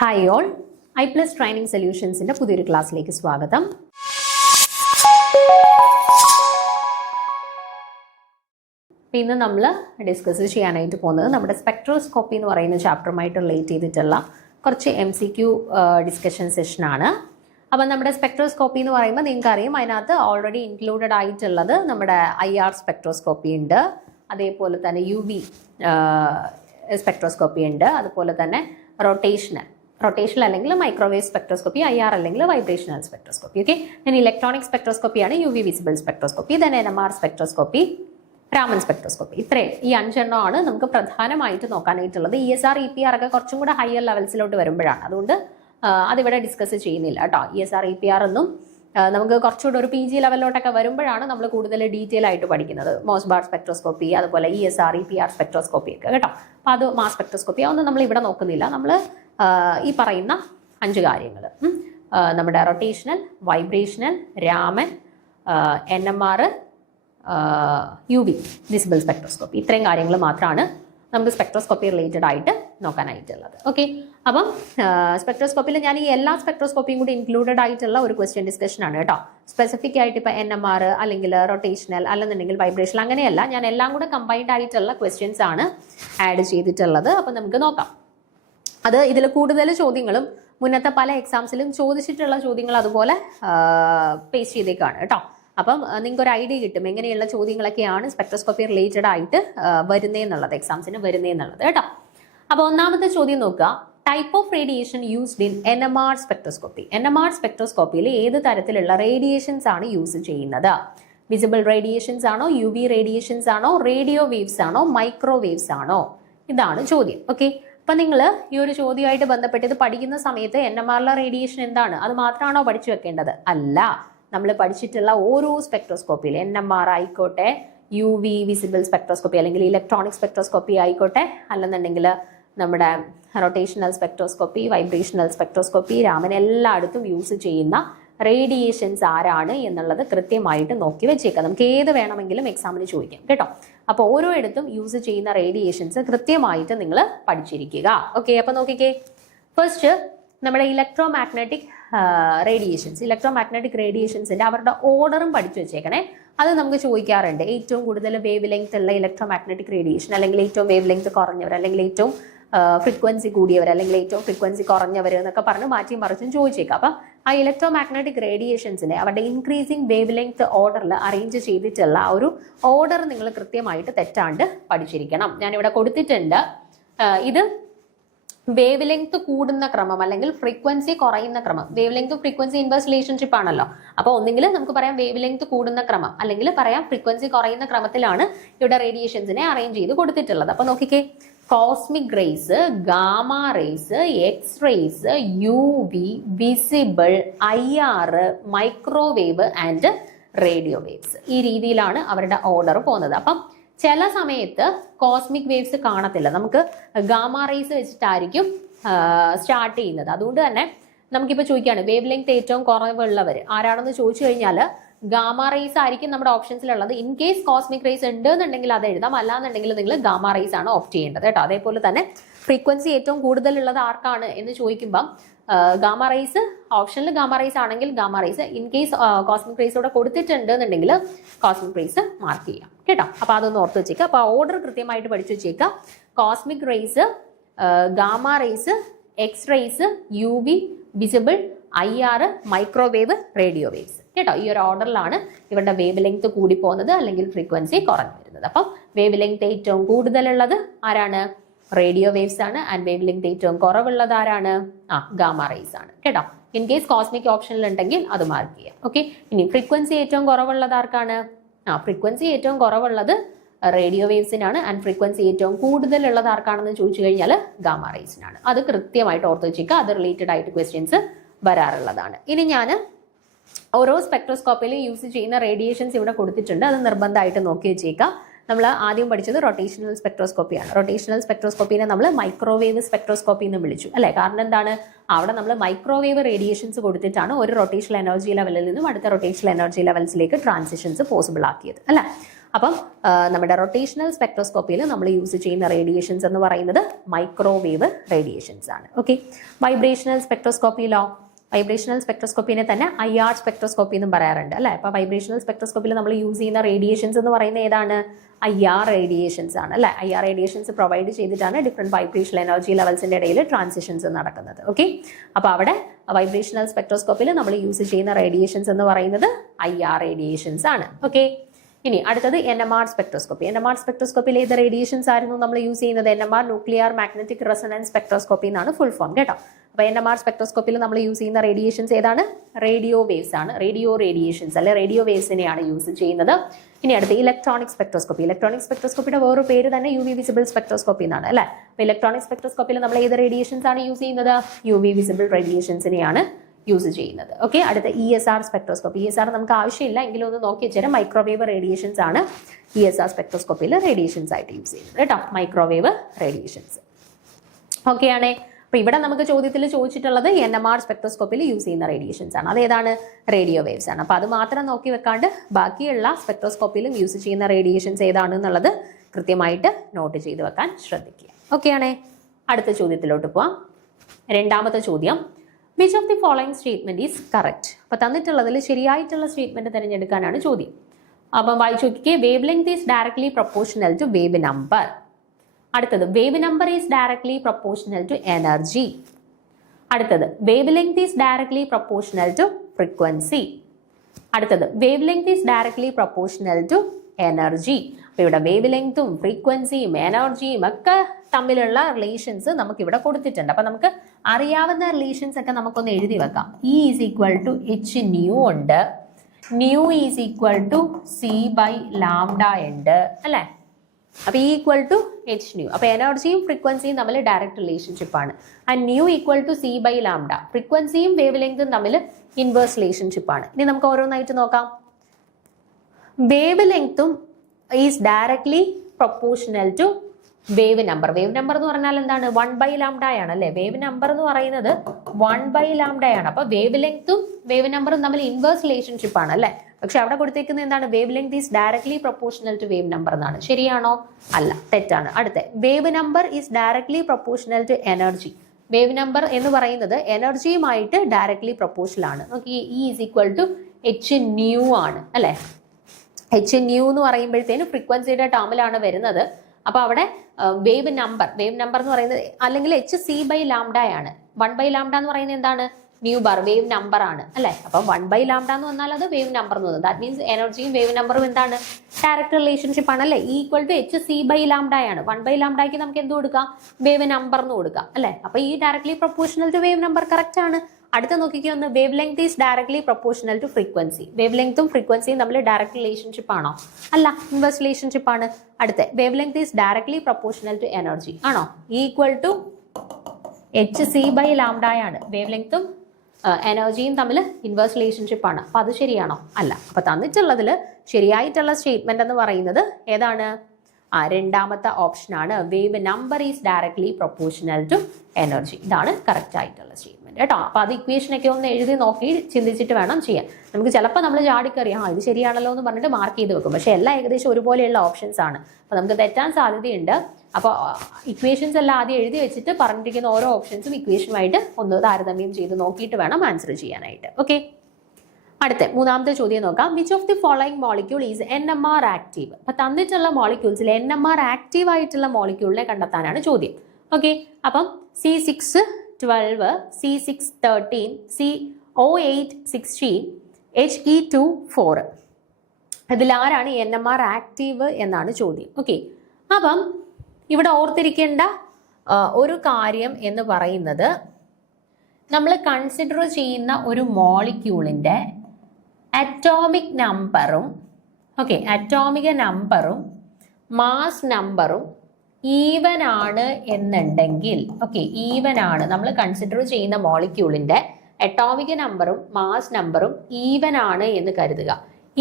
Hi all, I+ training സൊല്യൂഷൻസിൻ്റെ പുതിയൊരു ക്ലാസ്സിലേക്ക് സ്വാഗതം. ഇന്ന് നമ്മൾ ഡിസ്കസ് ചെയ്യാനായിട്ട് പോകുന്നത് നമ്മുടെ സ്പെക്ട്രോസ്കോപ്പി എന്ന് പറയുന്ന ചാപ്റ്ററുമായിട്ട് റിലേറ്റ് ചെയ്തിട്ടുള്ള കുറച്ച് MCQ ഡിസ്കഷൻ സെഷനാണ്. അപ്പം നമ്മുടെ സ്പെക്ട്രോസ്കോപ്പി എന്ന് പറയുമ്പോൾ നിങ്ങൾക്കറിയാം, അതിനകത്ത് ഓൾറെഡി ഇൻക്ലൂഡഡ് ആയിട്ടുള്ളത് നമ്മുടെ IR സ്പെക്ട്രോസ്കോപ്പി ഉണ്ട്, അതേപോലെ തന്നെ UV സ്പെക്ട്രോസ്കോപ്പി ഉണ്ട്, അതുപോലെ തന്നെ റൊട്ടേഷണൽ അല്ലെങ്കിൽ മൈക്രോവേവ് സ്പെക്ട്രോസ്കോപ്പി, IR അല്ലെങ്കിൽ vibrational spectroscopy. Okay, then electronic സ്പെക്ട്രോസ്കോപ്പിയാണ് UV visible spectroscopy, then NMR spectroscopy, Raman spectroscopy. ഇത്രയും ഈ 5 എണ്ണമാണ് നമുക്ക് പ്രധാനമായിട്ട് നോക്കാനായിട്ടുള്ളത്. ESR EPR ഒക്കെ കുറച്ചും കൂടെ ഹയർ ലെവൽസിലോട്ട് വരുമ്പോഴാണ്, അതുകൊണ്ട് അതിവിടെ ഡിസ്കസ് ചെയ്യുന്നില്ല കേട്ടോ. ESR EPR ഒന്നും നമുക്ക് കുറച്ചുകൂടെ ഒരു PG ലെവലിലോട്ടൊക്കെ വരുമ്പോഴാണ് നമ്മൾ കൂടുതൽ ഡീറ്റെയിൽ ആയിട്ട് പഠിക്കുന്നത്. മോസ്ബാർ സ്പെക്ട്രോസ്കോപ്പി, അതുപോലെ ESR EPR സ്പെക്ട്രോസ്കോപ്പി ഒക്കെ കേട്ടോ. അപ്പോൾ അത് മാസ് സ്പെക്ട്രോസ്കോപ്പി അതൊന്നും നമ്മൾ ഇവിടെ നോക്കുന്നില്ല. നമ്മൾ ഈ പറയുന്ന 5 കാര്യങ്ങൾ, നമ്മുടെ rotational, vibrational, Raman, NMR, UV visible spectroscopy, ഇത്രയും കാര്യങ്ങൾ മാത്രമാണ് നമുക്ക് സ്പെക്ട്രോസ്കോപ്പി റിലേറ്റഡ് ആയിട്ട് നോക്കാനായിട്ടുള്ളത്. ഓക്കെ, അപ്പം സ്പെക്ട്രോസ്കോപ്പിയിൽ ഞാൻ ഈ എല്ലാ സ്പെക്ട്രോസ്കോപ്പിയും കൂടി ഇൻക്ലൂഡഡ് ആയിട്ടുള്ള ഒരു ക്വസ്റ്റ്യൻ ഡിസ്കഷൻ ആണ് കേട്ടോ. സ്പെസിഫിക് ആയിട്ട് ഇപ്പോൾ NMR അല്ലെങ്കിൽ റൊട്ടേഷണൽ അല്ലെന്നുണ്ടെങ്കിൽ വൈബ്രേഷണൽ അങ്ങനെയല്ല, ഞാൻ എല്ലാം കൂടെ കമ്പൈൻഡ് ആയിട്ടുള്ള ക്വസ്റ്റ്യൻസ് ആണ് ആഡ് ചെയ്തിട്ടുള്ളത്. അപ്പം നമുക്ക് നോക്കാം. അത് ഇതിൽ കൂടുതൽ ചോദ്യങ്ങളും മുന്നത്തെ പല എക്സാംസിലും ചോദിച്ചിട്ടുള്ള ചോദ്യങ്ങൾ അതുപോലെ പേസ്റ്റ് ചെയ്തേക്കാണ് കേട്ടോ. അപ്പം നിങ്ങൾക്ക് ഒരു ഐഡിയ കിട്ടും എങ്ങനെയുള്ള ചോദ്യങ്ങളൊക്കെയാണ് സ്പെക്ട്രോസ്കോപ്പി റിലേറ്റഡ് ആയിട്ട് വരുന്നതെന്നുള്ളത്, എക്സാംസിന് വരുന്നതെന്നുള്ളത് കേട്ടോ. അപ്പോൾ ഒന്നാമത്തെ ചോദ്യം നോക്കുക, type of radiation used in NMR spectroscopy. NMR സ്പെക്ട്രോസ്കോപ്പിയിൽ ഏത് തരത്തിലുള്ള റേഡിയേഷൻസ് ആണ് യൂസ് ചെയ്യുന്നത്? വിസിബിൾ റേഡിയേഷൻസ് ആണോ, UV റേഡിയേഷൻസ് ആണോ, റേഡിയോ വേവ്സ് ആണോ, മൈക്രോവേവ്സ് ആണോ? ഇതാണ് ചോദ്യം. ഓക്കെ, അപ്പം നിങ്ങൾ ഈ ഒരു ചോദ്യമായിട്ട് ബന്ധപ്പെട്ട് ഇത് പഠിക്കുന്ന സമയത്ത് NMRലെ റേഡിയേഷൻ എന്താണ് അത് മാത്രമാണോ പഠിച്ചു വെക്കേണ്ടത്? അല്ല, നമ്മൾ പഠിച്ചിട്ടുള്ള ഓരോ സ്പെക്ട്രോസ്കോപ്പിയിൽ NMR ആയിക്കോട്ടെ, UV വിസിബിൾ സ്പെക്ട്രോസ്കോപ്പി അല്ലെങ്കിൽ ഇലക്ട്രോണിക് സ്പെക്ട്രോസ്കോപ്പി ആയിക്കോട്ടെ, അല്ലെന്നുണ്ടെങ്കിൽ നമ്മുടെ rotational spectroscopy, vibrational spectroscopy, Raman എല്ലായിടത്തും യൂസ് ചെയ്യുന്ന റേഡിയേഷൻസ് ആരാണ് എന്നുള്ളത് കൃത്യമായിട്ട് നോക്കി വെച്ചേക്കാം. നമുക്ക് ഏത് വേണമെങ്കിലും എക്സാമിന് ചോദിക്കാം കേട്ടോ. അപ്പോൾ ഓരോ ഇടത്തും യൂസ് ചെയ്യുന്ന റേഡിയേഷൻസ് കൃത്യമായിട്ട് നിങ്ങൾ പഠിച്ചിരിക്കുക. ഓക്കെ, അപ്പോൾ നോക്കിക്കേ, ഫസ്റ്റ് നമ്മുടെ ഇലക്ട്രോ മാഗ്നറ്റിക് റേഡിയേഷൻസിന്റെ അവരുടെ ഓർഡറും പഠിച്ചു വെച്ചേക്കണേ. അത് നമുക്ക് ചോദിക്കാറുണ്ട്. ഏറ്റവും കൂടുതൽ വേവ് ലെങ്ത് ഉള്ള ഇലക്ട്രോ മാഗ്നറ്റിക് റേഡിയേഷൻ, അല്ലെങ്കിൽ ഏറ്റവും വേവ് ലെങ്ത് കുറഞ്ഞവർ, അല്ലെങ്കിൽ ഏറ്റവും ഫ്രീക്വൻസി കൂടിയവർ, അല്ലെങ്കിൽ ഏറ്റവും ഫ്രീക്വൻസി കുറഞ്ഞവർ എന്നൊക്കെ പറഞ്ഞ് മാറ്റിയും മറിച്ചും ചോദിച്ചേക്കാം. അപ്പം ആ ഇലക്ട്രോ മാഗ്നറ്റിക് റേഡിയേഷൻസിനെ അവരുടെ ഇൻക്രീസിങ് വേവ് ലെങ്ത് ഓർഡറിൽ അറേഞ്ച് ചെയ്തിട്ടുള്ള ആ ഒരു ഓർഡർ നിങ്ങൾ കൃത്യമായിട്ട് തെറ്റാണ്ട് പഠിച്ചിരിക്കണം. ഞാനിവിടെ കൊടുത്തിട്ടുണ്ട്. ഇത് വേവ് ലെങ്ത് കൂടുന്ന ക്രമം അല്ലെങ്കിൽ ഫ്രീക്വൻസി കുറയുന്ന ക്രമം. Wave length frequency inverse relationship ആണല്ലോ. അപ്പോൾ ഒന്നെങ്കിൽ നമുക്ക് പറയാം വേവ് ലെങ്ത് കൂടുന്ന ക്രമം, അല്ലെങ്കിൽ പറയാം ഫ്രീക്വൻസി കുറയുന്ന ക്രമത്തിലാണ് ഇവിടെ റേഡിയേഷൻസിനെ അറേഞ്ച് ചെയ്ത് കൊടുത്തിട്ടുള്ളത്. അപ്പോൾ നോക്കിക്കേ, cosmic rays, gamma rays, X rays, UV, visible, IR, microwave and radio waves. ഈ രീതിയിലാണ് അവരുടെ ഓർഡർ പോകുന്നത്. അപ്പം ചില സമയത്ത് കോസ്മിക് വേവ്സ് കാണത്തില്ല, നമുക്ക് ഗാമ റേസ് വെച്ചിട്ടായിരിക്കും സ്റ്റാർട്ട് ചെയ്യുന്നത്. അതുകൊണ്ട് തന്നെ നമുക്കിപ്പോൾ ചോദിക്കുകയാണ് വേവ് ലെങ്ത് ഏറ്റവും കുറവുള്ളവർ ആരാണെന്ന് ചോദിച്ചു കഴിഞ്ഞാൽ ഗാമ റേസ് ആയിരിക്കും നമ്മുടെ ഓപ്ഷൻസിലുള്ളത്. ഇൻ കേസ് കോസ്മിക് റേസ് ഉണ്ട് എന്നുണ്ടെങ്കിൽ അത് എഴുതാം, അല്ലാന്നുണ്ടെങ്കിൽ നിങ്ങൾ ഗാമ റേസ് ആണ് ഓപ്റ്റ് ചെയ്യേണ്ടത് കേട്ടോ. അതേപോലെ തന്നെ ഫ്രീക്വൻസി ഏറ്റവും കൂടുതലുള്ളത് ആർക്കാണ് എന്ന് ചോദിക്കുമ്പം ഗാമ റേസ് ഓപ്ഷനിൽ ഗാമ റേസ് ആണെങ്കിൽ gamma rays, in case cosmic rays ഇവിടെ കൊടുത്തിട്ടുണ്ട് എന്നുണ്ടെങ്കിൽ കോസ്മിക് റേസ് മാർക്ക് ചെയ്യാം കേട്ടോ. അപ്പോൾ അതൊന്ന് ഓർത്ത് വെച്ചേക്കുക. അപ്പോൾ ഓർഡർ കൃത്യമായിട്ട് പഠിച്ചു വെച്ചേക്കുക. Cosmic rays, gamma rays, X rays, UV, visible, IR, microwave, radio waves കേട്ടോ. ഈ ഒരു ഓർഡറിലാണ് ഇവരുടെ വേവ് ലെങ്ത് കൂടി പോകുന്നത് അല്ലെങ്കിൽ ഫ്രീക്വൻസി കുറഞ്ഞു വരുന്നത്. അപ്പം വേവ് ലെങ്ത് ഏറ്റവും കൂടുതലുള്ളത് ആരാണ്? റേഡിയോ വേവ്സ് ആണ്. ആൻഡ് വേവ് ലെങ്ത് ഏറ്റവും കുറവുള്ളത് ആരാണ്? ഗാമ റേസ് ആണ് കേട്ടോ. ഇൻ കേസ് കോസ്മിക് ഓപ്ഷനിൽ ഉണ്ടെങ്കിൽ അത് മാർക്ക് ചെയ്യാം. ഓക്കെ, ഇനി ഫ്രീക്വൻസി ഏറ്റവും കുറവുള്ളത് ആർക്കാണ്? ഫ്രീക്വൻസി ഏറ്റവും കുറവുള്ളത് റേഡിയോ വേവ്സിനാണ്. ആൻഡ് ഫ്രീക്വൻസി ഏറ്റവും കൂടുതലുള്ളത് ആർക്കാണെന്ന് ചോദിച്ചു കഴിഞ്ഞാൽ ഗാമ റേസിനാണ്. അത് കൃത്യമായിട്ട് ഓർത്ത് വെച്ചേക്കുക. അത് റിലേറ്റഡ് ആയിട്ട് ക്വസ്റ്റ്യൻസ് വരാറുള്ളതാണ്. ഇനി ഞാൻ ഓരോ സ്പെക്ട്രോസ്കോപ്പിലും യൂസ് ചെയ്യുന്ന റേഡിയേഷൻസ് ഇവിടെ കൊടുത്തിട്ടുണ്ട്. അത് നിർബന്ധമായിട്ട് നോക്കി വെച്ചേക്കാം. നമ്മൾ ആദ്യം പഠിച്ചത് റൊട്ടേഷണൽ സ്പെക്ട്രോസ്കോപ്പിയാണ്. റൊട്ടേഷണൽ സ്പെക്ട്രോസ്കോപ്പിനെ നമ്മൾ മൈക്രോവേവ് സ്പെക്ട്രോസ്കോപ്പി എന്ന് വിളിച്ചു അല്ലേ? കാരണം എന്താണ്? അവിടെ നമ്മൾ മൈക്രോവേവ് റേഡിയേഷൻസ് കൊടുത്തിട്ടാണ് ഒരു റൊട്ടേഷണൽ എനർജി ലെവലിൽ നിന്നും അടുത്ത റൊട്ടേഷണൽ എനർജി ലെവൽസിലേക്ക് ട്രാൻസിഷൻസ് പോസിബിൾ ആക്കിയത് അല്ലേ? അപ്പം നമ്മുടെ റൊട്ടേഷണൽ സ്പെക്ട്രോസ്കോപ്പിയിൽ നമ്മൾ യൂസ് ചെയ്യുന്ന റേഡിയേഷൻസ് എന്ന് പറയുന്നത് മൈക്രോവേവ് റേഡിയേഷൻസ് ആണ്. ഓക്കെ, വൈബ്രേഷണൽ സ്പെക്ട്രോസ്കോപ്പിയിലോ വൈബ്രേഷണൽ സ്പെക്ട്രോസ്കോപ്പിനെ തന്നെ IR സ്പെക്ട്രോസ്കോപ്പി എന്നും പറയാറുണ്ട് അല്ലേ. അപ്പോൾ വൈബ്രേഷണൽ സ്പെക്ട്രോസ്കോപ്പിയിൽ നമ്മൾ യൂസ് ചെയ്യുന്ന റേഡിയേഷൻസ് എന്ന് പറയുന്നത് ഏതാണ്? IR റേഡിയേഷൻസ് ആണ് അല്ലേ. IR റേഡിയേഷൻസ് പ്രൊവൈഡ് ചെയ്തിട്ടാണ് ഡിഫറെൻറ്റ് വൈബ്രേഷണൽ എനർജി ലെവൽസിൻ്റെ ഇടയിൽ ട്രാൻസിഷൻസ് നടക്കുന്നത്. ഓക്കെ, അപ്പോൾ അവിടെ വൈബ്രേഷണൽ സ്പെക്ട്രോസ്കോപ്പിൽ നമ്മൾ യൂസ് ചെയ്യുന്ന റേഡിയേഷൻസ് എന്ന് പറയുന്നത് IR റേഡിയേഷൻസ് ആണ്. ഓക്കെ, ഇനി അടുത്തത് NMR സ്പെക്ട്രോസ്കോപ്പി. NMR സ്പെക്ട്രോസ്കോപ്പിയിൽ ഏത് റേഡിയേഷൻസ് ആയിരുന്നു നമ്മൾ യൂസ് ചെയ്യുന്നത്? NMR nuclear magnetic resonance spectroscopy എന്നാണ് ഫുൾ ഫോം കേട്ടോ. അപ്പോൾ NMR സ്പെക്ട്രോസ്കോപ്പിയിൽ നമ്മൾ യൂസ് ചെയ്യുന്ന റേഡിയേഷൻസ് ഏതാണ്? റേഡിയോ വേവ്സ് ആണ്. റേഡിയോ റേഡിയേഷൻസ് അല്ലെ റേഡിയോ വേവ്സിനെയാണ് യൂസ് ചെയ്യുന്നത്. ഇനി അടുത്ത് ഇലക്ട്രോണിക് സ്പെക്ട്രോസ്കോപ്പി. ഇലക്ട്രോണിക് സ്പെക്ട്രോസ്കോപ്പിയുടെ വേറൊരു പേര് തന്നെ UV വിസിബിൾ സ്പെക്ട്രോസ്കോപ്പി എന്നാണ് അല്ലേ. അപ്പോൾ ഇലക്ട്രോണിക് സ്പെക്ട്രോസ്കോപ്പിയിൽ നമ്മൾ ഏത് റേഡിയേഷൻസ് ആണ് യൂസ് ചെയ്യുന്നത്? UV വിസിബിൾ റേഡിയേഷൻസിനെയാണ് യൂസ് ചെയ്യുന്നത്. ഓക്കെ, അടുത്ത ESR സ്പെക്ട്രോസ്കോപ്പി. ESR നമുക്ക് ആവശ്യമില്ല എങ്കിലും ഒന്ന് നോക്കി വെച്ചാൽ മൈക്രോവേവ് റേഡിയേഷൻസ് ആണ് ESR സ്പെക്ട്രോസ്കോപ്പിയിൽ റേഡിയേഷൻസ് ആയിട്ട് യൂസ് ചെയ്യുന്നത് കേട്ടോ. Microwave radiations. ഓക്കെ ആണേ. അപ്പോൾ ഇവിടെ നമുക്ക് ചോദ്യത്തിൽ ചോദിച്ചിട്ടുള്ളത് NMR സ്പെക്ട്രോസ്കോപ്പിയിൽ യൂസ് ചെയ്യുന്ന റേഡിയേഷൻസ് ആണ്. അതേതാണ്? റേഡിയോ വേവ്സ് ആണ്. അപ്പോൾ അത് മാത്രം നോക്കി വെക്കാണ്ട് ബാക്കിയുള്ള സ്പെക്ട്രോസ്കോപ്പിയിലും യൂസ് ചെയ്യുന്ന റേഡിയേഷൻസ് ഏതാണെന്നുള്ളത് കൃത്യമായിട്ട് നോട്ട് ചെയ്ത് വെക്കാൻ ശ്രദ്ധിക്കുക. ഓക്കെ ആണേ. അടുത്ത ചോദ്യത്തിലോട്ട് പോവാം. രണ്ടാമത്തെ ചോദ്യം, which of the following statement is correct? അപ്പോൾ തന്നിട്ടുള്ളതിൽ ശരിയായിട്ടുള്ള സ്റ്റേറ്റ്മെന്റ് തിരഞ്ഞെടുക്കാനാണ് ചോദ്യം. അപ്പം വായിച്ചു നോക്കിക്കേ. Wavelength is directly proportional to wave number. അടുത്തത് wave number is directly proportional to energy. അടുത്തത് wavelength is directly proportional to frequency. അടുത്തത് wavelength is directly proportional to energy. അപ്പോൾ ഇവിടെ വേവ് ലെങ്തും ഫ്രീക്വൻസിയും എനർജിയും ഒക്കെ തമ്മിലുള്ള റിലേഷൻസ് നമുക്ക് ഇവിടെ കൊടുത്തിട്ടുണ്ട്. അപ്പൊ നമുക്ക് അറിയാവുന്ന റിലേഷൻസ് ഒക്കെ നമുക്കൊന്ന് എഴുതി വെക്കാം. E is equal to H nu ഉണ്ട്, nu is equal to C by lambda ഉണ്ട് അല്ലേ. അപ്പൊ E equal to H nu. അപ്പൊ എനർജിയും ഫ്രീക്വൻസിയും തമ്മിൽ ഡയറക്റ്റ് റിലേഷൻഷിപ്പ് ആണ്. And nu equal to C by lambda. ഫ്രീക്വൻസിയും വേവ് ലെങ്തും തമ്മിൽ ഇൻവേഴ്സ് റിലേഷൻഷിപ്പ് ആണ്. ഇനി നമുക്ക് ഓരോന്നായിട്ട് നോക്കാം. വേവ് ലെങ്തും is directly proportional to wave number. Wave number എന്ന് പറഞ്ഞാൽ എന്താണ്? 1 ബൈ ലാംഡ ആണ് അല്ലേ. വേവ് നമ്പർ എന്ന് പറയുന്നത് 1 ബൈ ലാംഡ ആണ്. അപ്പൊ വേവ് ലെങ്തും വേവ് നമ്പറും തമ്മിൽ ഇൻവേഴ്സ് റിലേഷൻഷിപ്പ് ആണ് അല്ലേ. പക്ഷെ അവിടെ കൊടുത്തേക്കുന്നത് എന്താണ്? Wavelength is directly proportional to wave number എന്നാണ്. ശരിയാണോ? അല്ല, തെറ്റാണ്. അടുത്ത wave number is directly proportional to energy. Wave number എന്ന് പറയുന്നത് എനർജിയുമായിട്ട് ഡയറക്ട്ലി പ്രൊപ്പോർഷണൽ ആണ്. നോക്കി, E is equal to H nu ആണ് അല്ലെ. എച്ച് ന്യൂ എന്ന് പറയുമ്പോഴത്തേനും ഫ്രീക്വൻസിയുടെ ടേമിലാണ് വരുന്നത്. അപ്പൊ അവിടെ വേവ് നമ്പർ എന്ന് പറയുന്നത് അല്ലെങ്കിൽ HC ബൈ ലാംഡ ആണ്. 1 ബൈ ലാംഡ എന്ന് പറയുന്നത് എന്താണ്? ന്യൂ ബാർ വേവ് നമ്പർ ആണ് അല്ലെ. അപ്പം 1 ബൈ ലാംഡ എന്ന് പറഞ്ഞാൽ അത് വേവ് നമ്പർ എന്ന് പറയുന്നത്. ദാറ്റ് മീൻസ് എനർജിയും വേവ് നമ്പറും എന്താണ്? ഡയറക്റ്റ് റിലേഷൻഷിപ്പ് ആണ് അല്ലെ. Equal to HC by lambda ആണ്. 1 ബൈ ലാംഡയ്ക്ക് നമുക്ക് എന്ത് കൊടുക്കാം? വേവ് നമ്പർ എന്ന് കൊടുക്കാം അല്ലെ. അപ്പൊ ഈ directly proportional to wave number correct ആണ്. അടുത്ത നോക്കിക്കോ ഒന്ന്. Wavelength is directly proportional to frequency. Wave ലെങ്തും ഫ്രീക്വൻസിയും തമ്മിൽ ഡയറക്റ്റ് റിലേഷൻഷിപ്പ് ആണോ? അല്ല, ഇൻവേഴ്സ് റിലേഷൻഷിപ്പ് ആണ്. അടുത്ത wavelength is directly proportional to energy ആണോ? Equal to HC by lambda ആണ്. വേവ് ലെങ്തും എനർജിയും തമ്മിൽ ഇൻവേഴ്സ് റിലേഷൻഷിപ്പ് ആണ്. അപ്പൊ അത് ശരിയാണോ? അല്ല. അപ്പൊ തന്നിട്ടുള്ളതിൽ ശരിയായിട്ടുള്ള സ്റ്റേറ്റ്മെന്റ് എന്ന് പറയുന്നത് ഏതാണ്? രണ്ടാമത്തെ ഓപ്ഷൻ ആണ്. Wave number is directly proportional to energy. ഇതാണ് കറക്റ്റ് ആയിട്ടുള്ള സ്റ്റേറ്റ്മെന്റ് കേട്ടോ. അപ്പൊ അത് ഇക്വേഷനൊക്കെ ഒന്ന് എഴുതി നോക്കി ചിന്തിച്ചിട്ട് വേണം ചെയ്യാൻ. നമുക്ക് ചിലപ്പോൾ നമ്മൾ ചാടിക്കറിയാം ഇത് ശരിയാണല്ലോ എന്ന് പറഞ്ഞിട്ട് മാർക്ക് ചെയ്ത് വെക്കും. പക്ഷെ എല്ലാം ഏകദേശം ഒരുപോലെയുള്ള ഓപ്ഷൻസ് ആണ്. അപ്പൊ നമുക്ക് തെറ്റാൻ സാധ്യതയുണ്ട്. അപ്പോൾ ഇക്വേഷൻസ് എല്ലാം ആദ്യം എഴുതി വെച്ചിട്ട് പറഞ്ഞിരിക്കുന്ന ഓരോ ഓപ്ഷൻസും ഇക്വേഷനുമായിട്ട് ഒന്ന് താരതമ്യം ചെയ്ത് നോക്കിയിട്ട് വേണം ആൻസർ ചെയ്യാനായിട്ട്. ഓക്കെ, അടുത്ത മൂന്നാമത്തെ ചോദ്യം നോക്കാം. Which of the following molecule is NMR active? അപ്പൊ തന്നിട്ടുള്ള മോളിക്യൂൾസിൽ NMR ആക്റ്റീവ് ആയിട്ടുള്ള മോളിക്യൂളിനെ കണ്ടെത്താനാണ് ചോദ്യം. ഓക്കെ, അപ്പം C612, C613, CO816, He2 ഇതിൽ ആരാണ് NMR ആക്റ്റീവ് എന്നാണ് ചോദ്യം. ഓക്കെ, അപ്പം ഇവിടെ ഓർത്തിരിക്കേണ്ട ഒരു കാര്യം എന്ന് പറയുന്നത് നമ്മൾ കൺസിഡർ ചെയ്യുന്ന ഒരു മോളിക്യൂളിൻ്റെ അറ്റോമിക് നമ്പറും അറ്റോമിക നമ്പറും മാസ് നമ്പറും ഈവൻ ആണ് എന്നുണ്ടെങ്കിൽ ഈവൻ ആണ് നമ്മൾ കൺസിഡർ ചെയ്യുന്ന മോളിക്യൂളിൻ്റെ അറ്റോമിക നമ്പറും മാസ് നമ്പറും ഈവൻ ആണ് എന്ന് കരുതുക.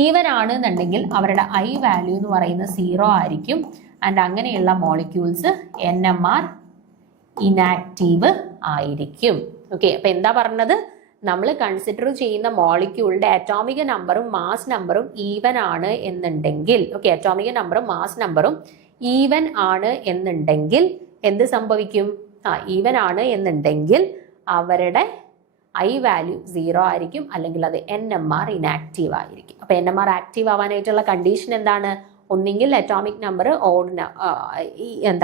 ഈവൻ ആണ് എന്നുണ്ടെങ്കിൽ അവരുടെ I വാല്യൂ എന്ന് പറയുന്നത് 0 ആയിരിക്കും. ആൻഡ് അങ്ങനെയുള്ള മോളിക്യൂൾസ് NMR ഇനാക്റ്റീവ് ആയിരിക്കും. ഓക്കെ, അപ്പൊ എന്താ പറഞ്ഞത്? നമ്മൾ കൺസിഡർ ചെയ്യുന്ന മോളിക്യൂളിന്റെ അറ്റോമിക് നമ്പറും മാസ് നമ്പറും ഈവൻ ആണ് എന്നുണ്ടെങ്കിൽ, ഓക്കെ, അറ്റോമിക് നമ്പറും മാസ് നമ്പറും ഈവൻ ആണ് എന്നുണ്ടെങ്കിൽ എന്ത് സംഭവിക്കും? ഈവൻ ആണ് എന്നുണ്ടെങ്കിൽ അവരുടെ ഐ വാല്യൂ 0 ആയിരിക്കും, അല്ലെങ്കിൽ അത് NMR ഇനാക്റ്റീവ് ആയിരിക്കും. അപ്പൊ NMR ആക്റ്റീവ് ആവാനായിട്ടുള്ള കണ്ടീഷൻ എന്താണ്? ഒന്നെങ്കിൽ atomic number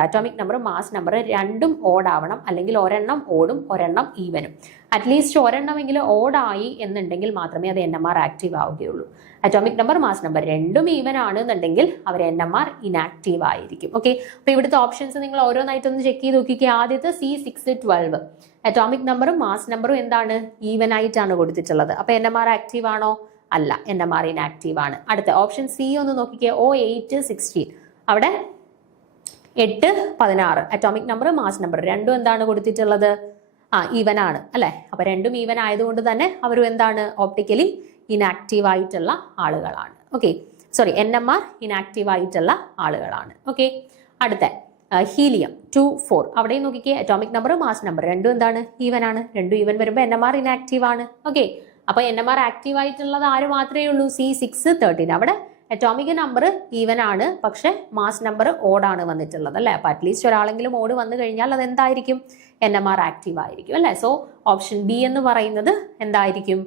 atomic number mass number രണ്ടും ഓഡ് ആവണം, അല്ലെങ്കിൽ ഒരെണ്ണം ഓടും ഒരെണ്ണം ഈവനും. അറ്റ്ലീസ്റ്റ് ഒരെണ്ണമെങ്കിലും ഓഡായി എന്നുണ്ടെങ്കിൽ മാത്രമേ അത് NMR ആക്റ്റീവ് ആവുകയുള്ളൂ. അറ്റോമിക് നമ്പർ മാസ് നമ്പർ രണ്ടും ഈവൻ ആണെന്നുണ്ടെങ്കിൽ അവർ NMR ഇനാക്റ്റീവ് ആയിരിക്കും. ഓക്കെ, അപ്പൊ ഇവിടുത്തെ ഓപ്ഷൻസ് നിങ്ങൾ ഓരോന്നായിട്ടൊന്ന് ചെക്ക് ചെയ്ത് നോക്കിക്കുക. ആദ്യത്തെ C612 അറ്റോമിക് നമ്പറും മാസ് നമ്പറും എന്താണ്? ഈവൻ ആയിട്ടാണ് കൊടുത്തിട്ടുള്ളത്. അപ്പൊ NMR ആക്റ്റീവ് ആണോ? അല്ല, NMR ഇനാക്റ്റീവ് ആണ്. അടുത്ത ഓപ്ഷൻ സി ഒന്ന് നോക്കിക്കേ, O816 അവിടെ 816 അറ്റോമിക് നമ്പർ മാസ് നമ്പർ രണ്ടും എന്താണ് കൊടുത്തിട്ടുള്ളത്? ഈവൻ ആണ് അല്ലെ. അപ്പൊ രണ്ടും ഈവൻ ആയതുകൊണ്ട് തന്നെ അവരും എന്താണ്? ഓപ്റ്റിക്കലി ഇനാക്റ്റീവ് ആയിട്ടുള്ള ആളുകളാണ്. ഓക്കെ, സോറി, NMR ഇനാക്റ്റീവ് ആയിട്ടുള്ള ആളുകളാണ്. ഓക്കെ, അടുത്ത ഹീലിയം 24 അവിടെ നോക്കിക്കേ, അറ്റോമിക് നമ്പർ മാസ് നമ്പർ രണ്ടും എന്താണ്? ഈവൻ ആണ്. രണ്ടും ഈവൻ വരുമ്പോൾ NMR ഇനാക്റ്റീവ് ആണ്. ഓക്കെ, അപ്പൊ NMR ആക്റ്റീവ് ആയിട്ടുള്ളത് ആര് മാത്രമേ ഉള്ളൂ? C613 അവിടെ അറ്റോമിക് നമ്പർ ഈവൻ ആണ്, പക്ഷെ മാസ് നമ്പർ ഓടാണ് വന്നിട്ടുള്ളത് അല്ലെ. അപ്പൊ അറ്റ്ലീസ്റ്റ് ഒരാളെങ്കിലും ഓട് വന്നു കഴിഞ്ഞാൽ അത് എന്തായിരിക്കും? NMR ആക്റ്റീവ് ആയിരിക്കും അല്ലെ. സോ ഓപ്ഷൻ ബി എന്ന് പറയുന്നത് എന്തായിരിക്കും?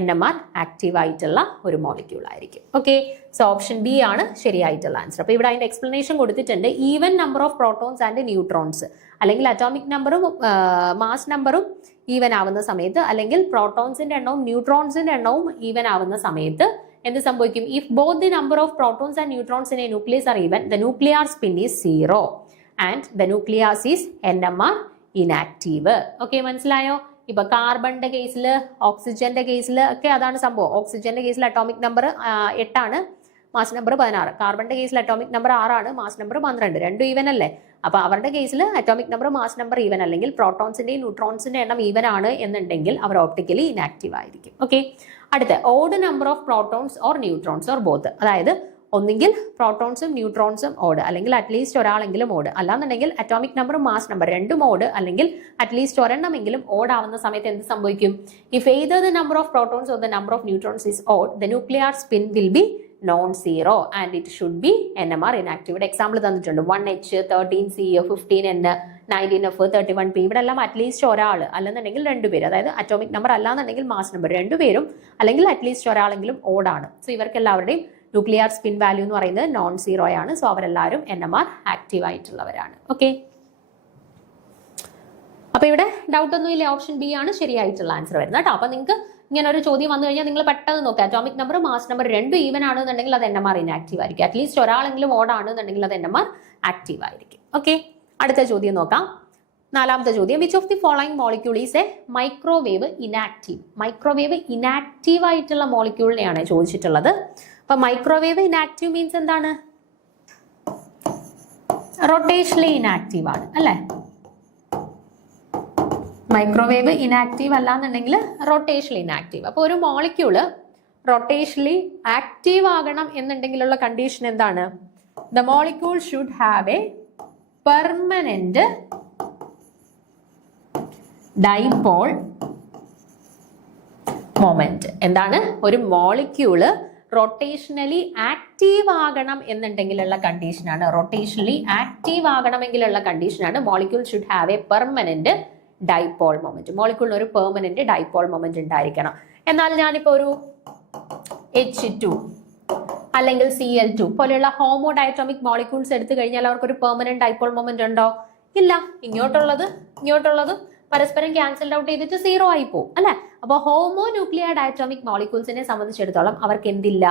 NMR ആക്റ്റീവ് ആയിട്ടുള്ള ഒരു മോളിക്യൂൾ ആയിരിക്കും. ഓക്കെ, സോ ഓപ്ഷൻ ബി ആണ് ശരിയായിട്ടുള്ള ആൻസർ. അപ്പൊ ഇവിടെ അതിന്റെ എക്സ്പ്ലനേഷൻ കൊടുത്തിട്ടുണ്ട്. Even number of protons and neutrons, അല്ലെങ്കിൽ അറ്റോമിക് നമ്പറും മാസ് നമ്പറും ഈവൻ ആവുന്ന സമയത്ത്, അല്ലെങ്കിൽ പ്രോട്ടോൺസിന്റെ എണ്ണവും ന്യൂട്രോൺസിന്റെ എണ്ണവും ഈവൻ ആവുന്ന സമയത്ത് എന്ത് സംഭവിക്കും? If both the number of protons and neutrons in A nucleus R even, the nuclear spin is 0 and the nucleus is NMR inactive. Okay, മനസ്സിലായോ? ഇപ്പൊ കാർബണിന്റെ കേസിൽ, ഓക്സിജന്റെ കേസിൽ ഒക്കെ അതാണ് സംഭവം. ഓക്സിജന്റെ കേസിൽ അറ്റോമിക് നമ്പർ 8 ആണ്, മാസ് നമ്പർ 16. കാർബണിന്റെ കേസിൽ അറ്റോമിക് നമ്പർ 6 ആണ്, മാസ് നമ്പർ 12. രണ്ടും ഈവൻ അല്ലേ. അപ്പൊ അവരുടെ കേസിൽ atomic number mass number even, അല്ലെങ്കിൽ പ്രോട്ടോൺസിന്റെയും ന്യൂട്രോൺസിന്റെ എണ്ണം ഈവൻ ആണ് എന്നുണ്ടെങ്കിൽ അവർ ഓപ്റ്റിക്കലി ഇനാക്റ്റീവ് ആയിരിക്കും. ഓക്കെ, അടുത്ത odd number of protons or neutrons or both, അതായത് ഒന്നെങ്കിൽ പ്രോട്ടോൺസും ന്യൂട്രോൺസും ഓട്, അല്ലെങ്കിൽ അറ്റ്ലീസ്റ്റ് ഒരാളെങ്കിലും ഓട്, അല്ലാന്നുണ്ടെങ്കിൽ അറ്റോമിക് നമ്പറും മാസ് നമ്പർ രണ്ടും ഓട്, അല്ലെങ്കിൽ അറ്റ്ലീസ്റ്റ് ഒരെണ്ണമെങ്കിലും ഓഡ് ആവുന്ന സമയത്ത് എന്ത് സംഭവിക്കും? If either the number of protons or the number of neutrons is odd, the nuclear spin will be non-zero and it should be NMR inactive. ഇവിടെ എക്സാമ്പിൾ തന്നിട്ടുണ്ട് 1H, 13C, 15N, 19F, 31P. ഇവിടെ എല്ലാം at least ഒരാൾ, അല്ലെന്നുണ്ടെങ്കിൽ രണ്ടുപേര്, അതായത് atomic number അല്ലാന്നുണ്ടെങ്കിൽ mass number രണ്ടുപേരും, അല്ലെങ്കിൽ അറ്റ്ലീസ്റ്റ് ഒരാളെങ്കിലും ഓടാണ്. സോ ഇവർക്ക് എല്ലാവരുടെയും ന്യൂക്ലിയർ സ്പിൻ വാല്യൂ എന്ന് പറയുന്നത് non-zero ആണ്. സോ അവരെല്ലാവരും NMR ആക്റ്റീവ് ആയിട്ടുള്ളവരാണ്. ഓക്കെ, അപ്പൊ ഇവിടെ ഡൗട്ട് ഒന്നുമില്ല, ഓപ്ഷൻ ബി ആണ് ശരിയായിട്ടുള്ള ആൻസർ വരുന്നത് കേട്ടോ. അപ്പൊ നിങ്ങൾക്ക് ഇങ്ങനെ ഒരു ചോദ്യം വന്നു കഴിഞ്ഞാൽ നിങ്ങൾ പെട്ടെന്ന് നോക്കുക, അറ്റോമിക് നമ്പർ മാസ് നമ്പർ രണ്ടും ഈവൻ ആണെന്നുണ്ടെങ്കിൽ അത് NMR ഇനാക്റ്റീവ് ആയിരിക്കും. അറ്റ്ലീസ്റ്റ് ഒരാളെങ്കിലും ഓഡ് ആണെന്നുണ്ടെങ്കിൽ അത് NMR ആക്റ്റീവ് ആയിരിക്കും. ഓക്കെ, അടുത്ത ചോദ്യം നോക്കാം. നാലാമത്തെ ചോദ്യം, which of the following molecule is A microwave inactive? Microwave inactive ആയിട്ടുള്ള മോളിക്യൂളിനെയാണ് ചോദിച്ചിട്ടുള്ളത്. അപ്പൊ മൈക്രോവേവ് ഇനാക്റ്റീവ് മീൻസ് എന്താണ്? റൊട്ടേഷണലി ഇനാക്റ്റീവ് ആണ് അല്ലെ. മൈക്രോവേവ് ഇനാക്റ്റീവ് അല്ലാന്നുണ്ടെങ്കിൽ റൊട്ടേഷണലി ഇനാക്റ്റീവ്. അപ്പോൾ ഒരു മോളിക്യൂള് റൊട്ടേഷണലി ആക്റ്റീവ് ആകണം എന്നുണ്ടെങ്കിലുള്ള കണ്ടീഷൻ എന്താണ്? The molecule should have a permanent dipole moment. എന്താണ്? ഒരു മോളിക്യൂള് റൊട്ടേഷണലി ആക്റ്റീവ് ആകണം എന്നുണ്ടെങ്കിലുള്ള കണ്ടീഷനാണ്. റൊട്ടേഷണലി ആക്റ്റീവ് ആകണമെങ്കിലുള്ള കണ്ടീഷനാണ് molecule should have a permanent dipole moment. മോളിക്യൂളിന് ഒരു പെർമനന്റ് ഡൈപോൾ മൊമെന്റ് ഉണ്ടായിരിക്കണം. എന്നാൽ ഞാനിപ്പോ ഒരു H2 അല്ലെങ്കിൽ Cl2 പോലെയുള്ള ഹോമോ ഡയറ്റോമിക് മോളിക്യൂൾസ് എടുത്തു കഴിഞ്ഞാൽ അവർക്കൊരു പെർമനന്റ് ഡൈപോൾ മൊമെന്റ് ഉണ്ടോ? ഇല്ല. ഇങ്ങോട്ടുള്ളത് പരസ്പരം ക്യാൻസൽ ഔട്ട് ചെയ്തിട്ട് 0 ആയി പോകും അല്ലെ. അപ്പൊ ഹോമോ ന്യൂക്ലിയർ ഡയറ്റോമിക് മോളിക്യൂൾസിനെ സംബന്ധിച്ചിടത്തോളം അവർക്ക് എന്തില്ല?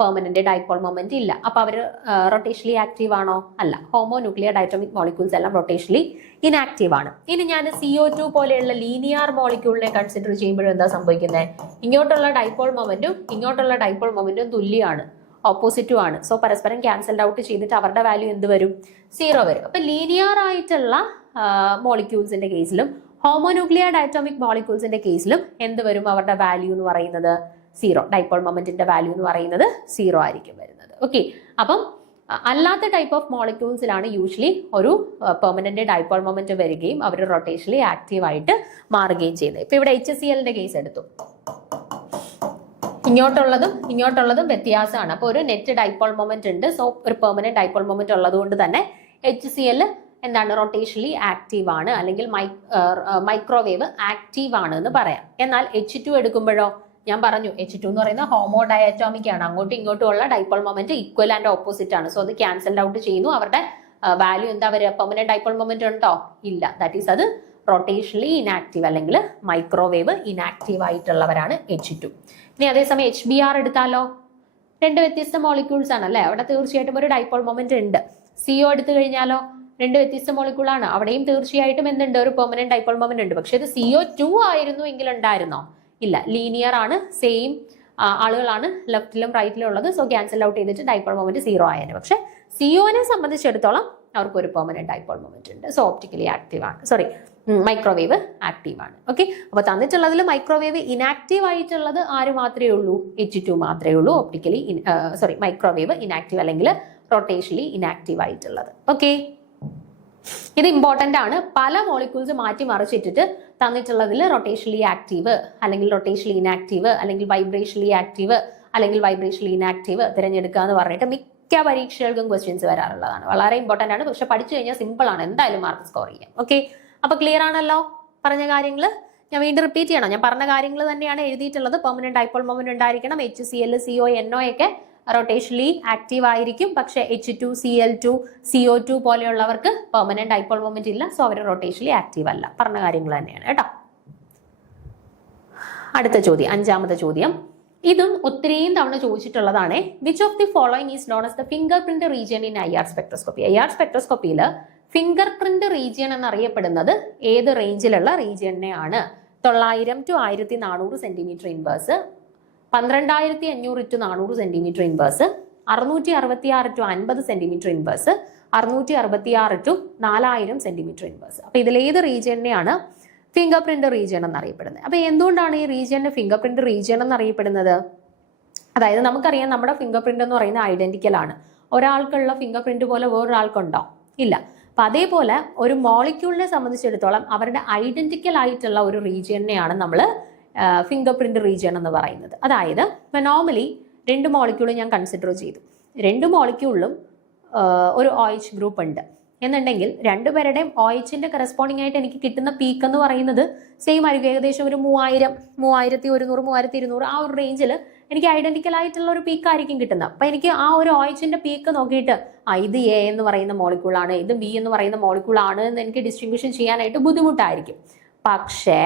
പെർമനന്റ് ഡൈപോൾ മൊമെന്റ് ഇല്ല. അപ്പൊ അവർ റൊട്ടേഷണലി ആക്റ്റീവ് ആണോ? അല്ല. ഹോമോ ന്യൂക്ലിയർ ഡയറ്റോമിക് മോളിക്യൂൾസ് എല്ലാം റൊട്ടേഷണലി ഇനാക്റ്റീവ് ആണ്. ഇനി ഞാൻ CO2 പോലെയുള്ള ലീനിയർ മോളിക്യൂളിനെ കൺസിഡർ ചെയ്യുമ്പോഴും എന്താ സംഭവിക്കുന്നത്? ഇങ്ങോട്ടുള്ള ഡൈപോൾ മൊമെന്റും തുല്യമാണ്, ഓപ്പോസിറ്റും ആണ്. സോ പരസ്പരം ക്യാൻസൽഡ് ഔട്ട് ചെയ്തിട്ട് അവരുടെ വാല്യൂ എന്ത് വരും? 0 വരും. അപ്പൊ ലീനിയർ ആയിട്ടുള്ള മോളിക്യൂൾസിന്റെ കേസിലും ഹോമോന്യൂക്ലിയർ ഡയറ്റോമിക് മോളിക്യൂൾസിന്റെ കേസിലും എന്ത് വരും? അവരുടെ വാല്യൂ എന്ന് പറയുന്നത് 0. ഡൈപോൾ മൊമെന്റിന്റെ വാല്യൂ എന്ന് പറയുന്നത് 0 ആയിരിക്കും വരുന്നത്. ഓക്കെ, അപ്പം അല്ലാത്ത ടൈപ്പ് ഓഫ് മോളിക്യൂൾസിലാണ് യൂഷ്വലി ഒരു പെർമനന്റ് ഡൈപോൾ മൊമെന്റ് വരികയും അവർ റൊട്ടേഷനലി ആക്റ്റീവ് ആയിട്ട് മാറുകയും ചെയ്യുന്നത്. ഇപ്പൊ ഇവിടെ HCl കേസ് എടുത്തു, ഇങ്ങോട്ടുള്ളതും വ്യത്യാസമാണ്. അപ്പോൾ ഒരു നെറ്റ് ഡൈപോൾ മൊമെന്റ് ഉണ്ട്. സോ ഒരു പെർമനന്റ് ഡൈപോൾ മൊമെന്റ് ഉള്ളത് കൊണ്ട് തന്നെ HCl എന്താണ് റൊട്ടേഷനലി ആക്റ്റീവ് ആണ്, അല്ലെങ്കിൽ മൈക്രോവേവ് ആക്റ്റീവ് ആണ് എന്ന് പറയാം. എന്നാൽ H2 എടുക്കുമ്പോഴോ, ഞാൻ പറഞ്ഞു H2 എന്ന് പറയുന്നത് ഹോമോ ഡയറ്റോമിക് ആണ്. അങ്ങോട്ടും ഇങ്ങോട്ടും ഉള്ള dipole moment equal and opposite ആണ്. സോ അത് ക്യാൻസൽഡ് ഔട്ട് ചെയ്യുന്നു. അവരുടെ വാല്യൂ എന്താ പറയുക, പെർമനന്റ് ഡൈപോൾ മൊമെന്റ് ഉണ്ടോ? ഇല്ല. ദാറ്റ് ഈസ് അത് റൊട്ടേഷനലി ഇനാക്റ്റീവ് അല്ലെങ്കിൽ മൈക്രോവേവ് ഇനാക്റ്റീവ് ആയിട്ടുള്ളവരാണ് H2. ഇനി അതേസമയം HBr എടുത്താലോ, രണ്ട് വ്യത്യസ്ത മോളിക്യൂൾസ് ആണ് അല്ലേ, അവിടെ തീർച്ചയായിട്ടും ഒരു ഡൈപോൾ മൊമെന്റ് ഉണ്ട്. CO എടുത്തു കഴിഞ്ഞാലോ, രണ്ട് വ്യത്യസ്ത മോളിക്യൂളാണ്, അവിടെയും തീർച്ചയായിട്ടും എന്തുണ്ട്, ഒരു പെർമനന്റ് ഡൈപോൾ മൊമെന്റ് ഉണ്ട്. പക്ഷെ ഇത് CO2 ആയിരുന്നു എങ്കിൽ ഉണ്ടായിരുന്നോ? ഇല്ല. ലീനിയർ ആണ്, സെയിം ആളുകളാണ് ലെഫ്റ്റിലും റൈറ്റിലും ഉള്ളത്. സോ ക്യാൻസൽ ഔട്ട് ചെയ്തിട്ട് ഡൈപോൾ മൊമെന്റ് 0 ആയിരുന്നു. പക്ഷെ CO സംബന്ധിച്ചിടത്തോളം അവർക്ക് ഒരു പെർമനന്റ് ഡൈപോൾ മൊമെന്റ് ഉണ്ട്. സോ ഓപ്റ്റിക്കലി ആക്റ്റീവ് ആണ്, മൈക്രോവേവ് ആക്റ്റീവ് ആണ്. ഓക്കെ, അപ്പൊ തന്നിട്ടുള്ളതിൽ മൈക്രോവേവ് ഇനാക്റ്റീവ് ആയിട്ടുള്ളത് ആര് മാത്രമേ ഉള്ളൂ? H2 മാത്രമേ ഉള്ളൂ. ഓപ്റ്റിക്കലി മൈക്രോവേവ് ഇനാക്റ്റീവ് അല്ലെങ്കിൽ റൊട്ടേഷനലി ഇനാക്റ്റീവ് ആയിട്ടുള്ളത്. ഓക്കെ, ഇത് ഇമ്പോർട്ടന്റ് ആണ്. പല മോളിക്യൂൾസ് മാറ്റി മറിച്ചിട്ടിട്ട് തന്നിട്ടുള്ളതിൽ റൊട്ടേഷനലി ആക്റ്റീവ് അല്ലെങ്കിൽ റൊട്ടേഷനലി ഇനാക്റ്റീവ് അല്ലെങ്കിൽ വൈബ്രേഷനലി ആക്റ്റീവ് അല്ലെങ്കിൽ വൈബ്രേഷനലി ഇനാക്റ്റീവ് തിരഞ്ഞെടുക്കുക എന്ന് പറഞ്ഞിട്ട് മിക്ക പരീക്ഷകൾക്കും ക്വസ്റ്റ്യൻസ് വരാറുള്ളതാണ്. വളരെ ഇമ്പോർട്ടന്റ് ആണ്. പക്ഷെ പഠിച്ചു കഴിഞ്ഞാൽ സിമ്പിൾ ആണ്, എന്തായാലും മാർക്ക് സ്കോർ ചെയ്യാം. ഓക്കെ, അപ്പൊ ക്ലിയർ ആണല്ലോ പറഞ്ഞ കാര്യങ്ങൾ? ഞാൻ വീണ്ടും റിപ്പീറ്റ് ചെയ്യണം. ഞാൻ പറഞ്ഞ കാര്യങ്ങൾ തന്നെയാണ് എഴുതിയിട്ടുള്ളത്. പെർമനന്റ് ഡൈപോൾ മൊമെന്റ് ഉണ്ടായിരിക്കണം. HCl, CO, NO ഒക്കെ റൊട്ടേഷനലി ആക്റ്റീവ് ആയിരിക്കും. പക്ഷെ H2, Cl2, CO2 പോലെയുള്ളവർക്ക് പെർമനന്റ് ഡൈപോൾ മൊമെന്റ് ഇല്ല. സോ അവർ റൊട്ടേഷനലി ആക്റ്റീവ് അല്ല. പറഞ്ഞ കാര്യങ്ങൾ തന്നെയാണ് കേട്ടോ. അടുത്ത ചോദ്യം, അഞ്ചാമത്തെ ചോദ്യം. ഇതും ഒത്തിരിയും തവണ ചോദിച്ചിട്ടുള്ളതാണ്. Which of the following is known as the fingerprint region in IR spectroscopy? IR സ്പെക്ട്രോസ്കോപ്പിയിൽ ഫിംഗർ പ്രിന്റ് റീജിയൻ എന്നറിയപ്പെടുന്നത് ഏത് റേഞ്ചിലുള്ള റീജിയനെയാണ്? 900 to 1400 centimetre inverse, 12500 to 400 centimetre inverse, 666 to 50 centimetre inverse, 666 to 4000 centimetre inverse. അപ്പൊ ഇതിലേത് റീജിയനെയാണ് ഫിംഗർ പ്രിന്റ് റീജിയൻ എന്നറിയപ്പെടുന്നത്? അപ്പൊ എന്തുകൊണ്ടാണ് ഈ റീജിയനെ ഫിംഗർ പ്രിന്റ് റീജിയൻ എന്നറിയപ്പെടുന്നത്? അതായത് നമുക്കറിയാം നമ്മുടെ ഫിംഗർ പ്രിന്റ് എന്ന് പറയുന്നത് ഐഡന്റിക്കൽ ആണ്. ഒരാൾക്കുള്ള ഫിംഗർ പ്രിന്റ് പോലെ വേറൊരാൾക്കുണ്ടോ? ഇല്ല. അപ്പൊ അതേപോലെ ഒരു മോളിക്യൂളിനെ സംബന്ധിച്ചിടത്തോളം അവരുടെ ഐഡന്റിക്കൽ ആയിട്ടുള്ള ഒരു റീജിയനെയാണ് നമ്മൾ ഫിംഗർ പ്രിന്റ് റീജിയൻ എന്ന് പറയുന്നത്. അതായത് നോർമലി രണ്ട് മോളിക്യൂൾ ഞാൻ കൺസിഡർ ചെയ്തു. രണ്ട് മോളിക്യൂളിലും ഒരു OH ഗ്രൂപ്പ് ഉണ്ട് എന്നുണ്ടെങ്കിൽ രണ്ടുപേരുടെയും OHന്റെ കറസ്പോണ്ടിങ് ആയിട്ട് എനിക്ക് കിട്ടുന്ന പീക്ക് എന്ന് പറയുന്നത് സെയിം ആയിരിക്കും. ഏകദേശം ഒരു 3000, 3100, 3200 ആ ഒരു റേഞ്ചിൽ എനിക്ക് ഐഡന്റിക്കൽ ആയിട്ടുള്ള ഒരു പീക്ക് ആയിരിക്കും കിട്ടുന്നത്. അപ്പൊ എനിക്ക് ആ ഒരു OHന്റെ പീക്ക് നോക്കിയിട്ട് ഇത് A എന്ന് പറയുന്ന മോളിക്യൂളാണ്, ഇത് B എന്ന് പറയുന്ന മോളിക്യൂളാണ് എന്ന് എനിക്ക് ഡിസ്ട്രിബ്യൂഷൻ ചെയ്യാനായിട്ട് ബുദ്ധിമുട്ടായിരിക്കും. പക്ഷേ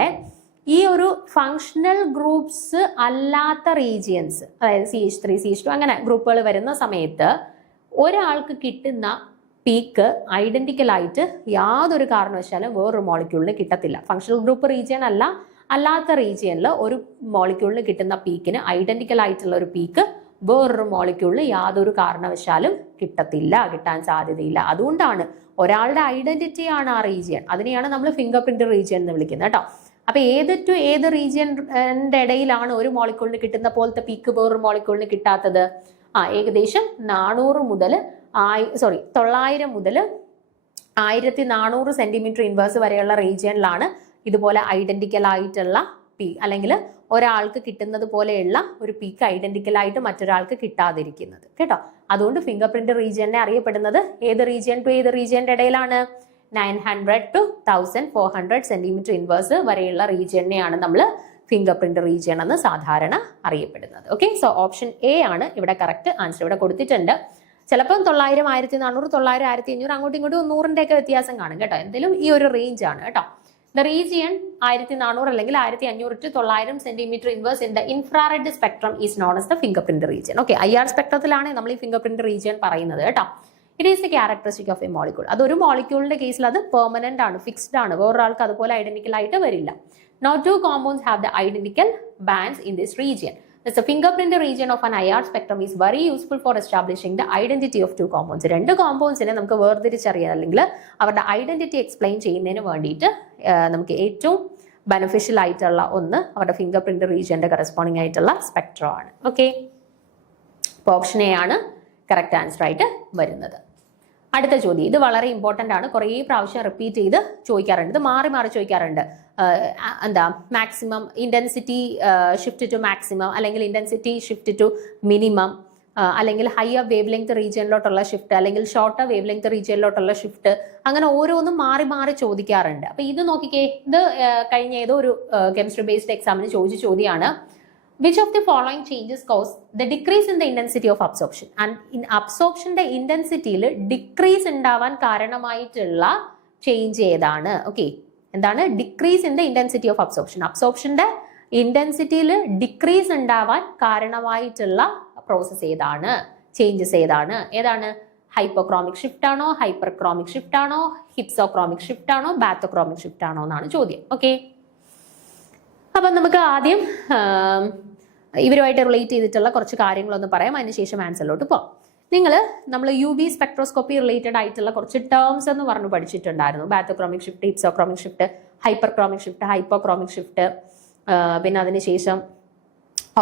ഈ ഒരു ഫങ്ഷണൽ ഗ്രൂപ്പ്സ് അല്ലാത്ത റീജിയൻസ്, അതായത് CH3, CH2 അങ്ങനെ ഗ്രൂപ്പുകൾ വരുന്ന സമയത്ത് ഒരാൾക്ക് കിട്ടുന്ന പീക്ക് ഐഡന്റിക്കൽ ആയിട്ട് യാതൊരു കാരണവശാലും വേറൊരു മോളിക്യൂളിന് കിട്ടത്തില്ല. ഫങ്ഷണൽ ഗ്രൂപ്പ് റീജിയൻ അല്ലാത്ത റീജിയനിൽ ഒരു മോളിക്യൂളിന് കിട്ടുന്ന പീക്കിന് ഐഡന്റിക്കൽ ആയിട്ടുള്ള ഒരു പീക്ക് വേറൊരു മോളിക്യൂളിന് യാതൊരു കാരണവശാലും കിട്ടാൻ സാധ്യതയില്ല. അതുകൊണ്ടാണ് ഒരാളുടെ ഐഡന്റിറ്റി ആണ് ആ റീജിയൻ, അതിനെയാണ് നമ്മൾ ഫിംഗർ പ്രിന്റ് റീജിയൻ എന്ന് വിളിക്കുന്നത് കേട്ടോ. അപ്പൊ ഏത് റീജിയന്റെ ഇടയിലാണ് ഒരു മോളിക്യൂളിന് കിട്ടുന്ന പോലത്തെ പീക്ക് വേറൊരു മോളിക്യൂളിന് കിട്ടാത്തത്? ഏകദേശം 900 മുതൽ 1400 സെന്റിമീറ്റർ ഇൻവേഴ്സ് വരെയുള്ള റീജിയനിലാണ് ഇതുപോലെ ഐഡന്റിക്കൽ ആയിട്ടുള്ള പീക്ക്, അല്ലെങ്കിൽ ഒരാൾക്ക് കിട്ടുന്നത് പോലെയുള്ള ഒരു പീക്ക് ഐഡന്റിക്കൽ ആയിട്ട് മറ്റൊരാൾക്ക് കിട്ടാതിരിക്കുന്നത് കേട്ടോ. അതുകൊണ്ട് ഫിംഗർ പ്രിന്റ് റീജിയനെ അറിയപ്പെടുന്നത് ഏത് റീജിയൻ ടു ഏത് റീജിയന്റെ ഇടയിലാണ്? 900 to 1400 സെന്റിമീറ്റർ ഇൻവേഴ്സ് വരെയുള്ള റീജിയനെയാണ് നമ്മൾ ഫിംഗർ പ്രിന്റ് റീജിയൻ എന്ന് സാധാരണ അറിയപ്പെടുന്നത്. ഓക്കെ, സോ ഓപ്ഷൻ A ആണ് ഇവിടെ കറക്റ്റ് ആൻസർ. ഇവിടെ കൊടുത്തിട്ടുണ്ട്. ചിലപ്പോൾ 900, 1400, 900, 1500 അങ്ങോട്ടും ഇങ്ങോട്ടും 100ന്റെ ഒക്കെ വ്യത്യാസം കാണും കേട്ടോ. എന്തായാലും ഈ ഒരു റേഞ്ച് ആണ് കേട്ടോ. ദ റീജിയൻ 1400 അല്ലെങ്കിൽ 1500 to 900 centimetre inverse in the infrared spectrum is known as the fingerprint region. Okay, IR സ്പെക്ട്രത്തിലാണ് നമ്മൾ ഈ ഫിംഗർ പ്രിന്റ് റീജിയൻ പറയുന്നത് കേട്ടോ. It is the characteristic of A molecule. അതൊരു മോളിക്യൂളിന്റെ കേസിൽ അത് പെർമനന്റ് ആണ്, ഫിക്സ്ഡ് ആണ്. വേറൊരാൾക്ക് അതുപോലെ ഐഡന്റിക്കൽ ആയിട്ട് വരില്ല. No two compounds have the identical bands in this region. Thus, the fingerprint region of an IR spectrum is very useful for establishing the identity of two compounds. രണ്ട് കോമ്പൗണ്ട്സിനെ നമുക്ക് വേർതിരിച്ചറിയാൻ അല്ലെങ്കിൽ അവരുടെ ഐഡന്റിറ്റി എക്സ്പ്ലെയിൻ ചെയ്യുന്നതിന് വേണ്ടിയിട്ട് നമുക്ക് ഏറ്റവും ബെനിഫിഷ്യൽ ആയിട്ടുള്ള ഒന്ന് അവരുടെ ഫിംഗർ പ്രിന്റ് റീജിയന്റെ കറസ്പോണ്ടിങ് ആയിട്ടുള്ള സ്പെക്ട്രം ആണ്. ഓക്കെ, ഓപ്ഷൻ A ആണ് കറക്റ്റ് ആൻസർ ആയിട്ട് വരുന്നത്. അടുത്ത ചോദ്യം, ഇത് വളരെ ഇമ്പോർട്ടൻ്റ് ആണ്, കുറേ പ്രാവശ്യം റിപ്പീറ്റ് ചെയ്ത് ചോദിക്കാറുണ്ട്, ഇത് മാറി മാറി ചോദിക്കാറുണ്ട്. എന്താ maximum intensity shift to maximum, അല്ലെങ്കിൽ ഇൻറ്റൻസിറ്റി ഷിഫ്റ്റ് ടു മിനിമം, അല്ലെങ്കിൽ ഹയർ വേവ് ലെങ്ത് റീജിയനിലോട്ടുള്ള ഷിഫ്റ്റ്, അല്ലെങ്കിൽ ഷോർട്ടർ വേവ് ലെങ്ത് റീജിയനിലോട്ടുള്ള ഷിഫ്റ്റ്, അങ്ങനെ ഓരോന്നും മാറി മാറി ചോദിക്കാറുണ്ട്. അപ്പൊ ഇത് നോക്കിക്കേ, ഇത് കഴിഞ്ഞ ഏതോ ഒരു കെമിസ്ട്രി ബേസ്ഡ് എക്സാമിന് ചോദിച്ച ചോദ്യമാണ്. Which of the following changes cause the decrease in the intensity of absorption? And in absorptionന്റെ ഇന്റൻസിറ്റിയിൽ ഡിക്രീസ് ഉണ്ടാവാൻ കാരണമായിട്ടുള്ള ചേഞ്ച് ഏതാണ്? ഓക്കെ, എന്താണ് decrease in the intensity of absorption? അബ്സോർപ്ഷന്റെ ഇന്റൻസിറ്റിയിൽ ഡിക്രീസ് ഉണ്ടാവാൻ കാരണമായിട്ടുള്ള പ്രോസസ് ഏതാണ്, ചേഞ്ചസ് ഏതാണ്? ഏതാണ്? ഹൈപ്പോക്രോമിക് ഷിഫ്റ്റ് ആണോ, ഹൈപ്പർക്രോമിക് ഷിഫ്റ്റ് ആണോ, ഹിപ്സോക്രോമിക് ഷിഫ്റ്റ് ആണോ, ബാത്തോക്രോമിക് ഷിഫ്റ്റ് ആണോ എന്നാണ് ചോദ്യം. ഓക്കെ, അപ്പം നമുക്ക് ആദ്യം ഇവരുമായിട്ട് റിലേറ്റ് ചെയ്തിട്ടുള്ള കുറച്ച് കാര്യങ്ങളൊന്ന് പറയാം, അതിനുശേഷം ആൻസറിലോട്ട് പോകാം. നമ്മൾ UV സ്പെക്ട്രോസ്കോപ്പി റിലേറ്റഡ് ആയിട്ടുള്ള കുറച്ച് ടേംസ് എന്ന് പറഞ്ഞു പഠിച്ചിട്ടുണ്ടായിരുന്നു. Bathochromic shift, hypsochromic shift, hyperchromic shift, hypochromic shift, പിന്നെ അതിനുശേഷം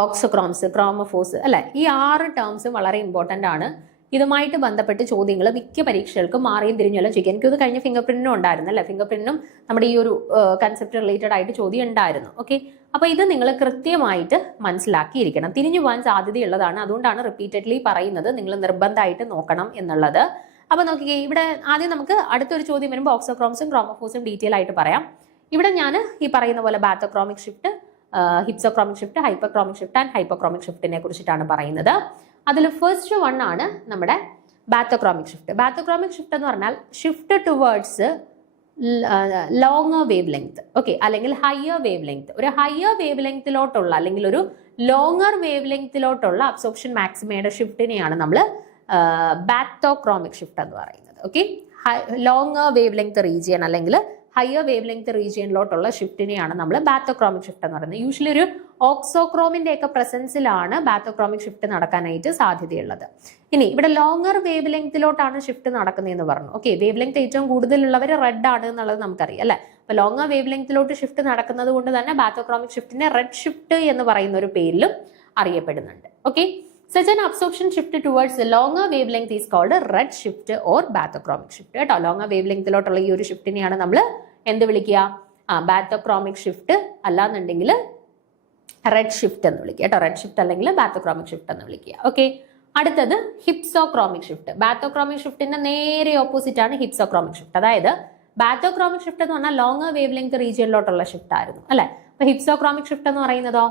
ഓക്സോക്രോംസ്, ക്രോമോഫോസ്, അല്ലെ? ഈ 6 ടേംസ് വളരെ ഇമ്പോർട്ടൻ്റ് ആണ്. ഇതുമായിട്ട് ബന്ധപ്പെട്ട് ചോദ്യങ്ങൾ മിക്ക പരീക്ഷകൾക്കും മാറിയും തിരിഞ്ഞല്ലോ ചോദിക്കാം. എനിക്കത് കഴിഞ്ഞ ഫിംഗർ പ്രിന്റിനും ഉണ്ടായിരുന്നു, അല്ലെ? ഫിംഗർ പ്രിന്റിനും നമ്മുടെ ഈ ഒരു കൺസെപ്റ്റ് റിലേറ്റഡ് ആയിട്ട് ചോദ്യം ഉണ്ടായിരുന്നു. ഓക്കെ, അപ്പൊ ഇത് നിങ്ങൾ കൃത്യമായിട്ട് മനസ്സിലാക്കിയിരിക്കണം, തിരിഞ്ഞു പോകാൻ സാധ്യതയുള്ളതാണ്. അതുകൊണ്ടാണ് റിപ്പീറ്റഡ്ലി പറയുന്നത് നിങ്ങൾ നിർബന്ധമായിട്ട് നോക്കണം എന്നുള്ളത്. അപ്പൊ നോക്കിക്കേ, ഇവിടെ ആദ്യം നമുക്ക് അടുത്തൊരു ചോദ്യം വരുമ്പോൾ ഓക്സോക്രോംസും ക്രോമോഫോസും ഡീറ്റെയിൽ ആയിട്ട് പറയാം. ഇവിടെ ഞാൻ ഈ പറയുന്ന പോലെ bathochromic shift, hypsochromic shift, hyperchromic shift and hypochromic ഷിഫ്റ്റിനെ കുറിച്ചിട്ടാണ് പറയുന്നത്. അതിൽ ഫസ്റ്റ് വൺ ആണ് നമ്മുടെ ബാത്തോക്രോമിക് ഷിഫ്റ്റ്. ബാത്തോക്രോമിക് ഷിഫ്റ്റ് എന്ന് പറഞ്ഞാൽ shift towards longer wave length, okay, അല്ലെങ്കിൽ ഹയർ വേവ് ലെങ്ത്. ഒരു ഹയർ വേവ് ലെങ്ത്തിലോട്ടുള്ള അല്ലെങ്കിൽ ഒരു ലോങ്ങർ വേവ് ലെങ്ത്തിലോട്ടുള്ള അബ്സോർപ്ഷൻ മാക്സിമയുടെ ഷിഫ്റ്റിനെയാണ് നമ്മൾ ബാത്തോക്രോമിക് ഷിഫ്റ്റ് എന്ന് പറയുന്നത്. Okay, longer wave length region അല്ലെങ്കിൽ ഹയർ വേവ് ലെങ്ത് റീജിയനിലോട്ടുള്ള ഷിഫ്റ്റിനെയാണ് നമ്മൾ ബാത്തോക്രോമിക് ഷിഫ്റ്റ് എന്ന് പറയുന്നത്. യൂഷ്വലി ഒരു ഓക്സോക്രോമിന്റെ ഒക്കെ പ്രസൻസിലാണ് ബാത്തോക്രോമിക് ഷിഫ്റ്റ് നടക്കാനായിട്ട് സാധ്യതയുള്ളത്. ഇനി ഇവിടെ ലോങ്ങർ വേവ് ലെങ്തിലോട്ടാണ് ഷിഫ്റ്റ് നടക്കുന്നതെന്ന് പറഞ്ഞു. ഓക്കെ, വേവ് ലെങ്ത് ഏറ്റവും കൂടുതലുള്ളവർ റെഡ് ആണ് എന്നുള്ളത് നമുക്കറിയാം, അല്ലെ? അപ്പൊ ലോങ്ങർ വേവ് ലെങ്തിലോട്ട് ഷിഫ്റ്റ് നടക്കുന്നത് കൊണ്ട് തന്നെ ബാത്തോക്രോമിക് ഷിഫ്റ്റിനെ റെഡ് ഷിഫ്റ്റ് എന്ന് പറയുന്ന ഒരു പേരിലും അറിയപ്പെടുന്നുണ്ട്. Okay, such an absorption shift towards the longer wavelength is called red shift or bathochromic shift. കേട്ടോ, ലോങ്ങർ വേവ് ലെങ്തിലോട്ടുള്ള ഈ ഒരു ഷിഫ്റ്റിനെയാണ് നമ്മൾ എന്ത് വിളിക്കുക? ബാത്തോക്രോമിക് ഷിഫ്റ്റ്, അല്ലാന്നുണ്ടെങ്കിൽ റെഡ് ഷിഫ്റ്റ് എന്ന് വിളിക്കുക. കേട്ടോ, റെഡ് ഷിഫ്റ്റ് അല്ലെങ്കിൽ ബാത്തോക്രോമിക് ഷിഫ്റ്റ് എന്ന് വിളിക്കുക. ഓക്കെ, അടുത്തത് ഹിപ്സോക്രോമിക് ഷിഫ്റ്റ്. ബാത്തോക്രോമിക് ഷിഫ്റ്റിന്റെ നേരെ ഓപ്പോസിറ്റ് ആണ് ഹിപ്സോക്രോമിക് ഷിഫ്റ്റ്. അതായത് ബാത്തോക്രോമിക് ഷിഫ്റ്റ് എന്ന് പറഞ്ഞാൽ ലോങ്ങർ വേവ് ലെങ്ത് റീജിയനിലോട്ടുള്ള ഷിഫ്റ്റ് ആയിരുന്നു, അല്ലെ? അപ്പൊ ഹിപ്സോക്രോമിക് ഷിഫ്റ്റ് എന്ന് പറയുന്നതോ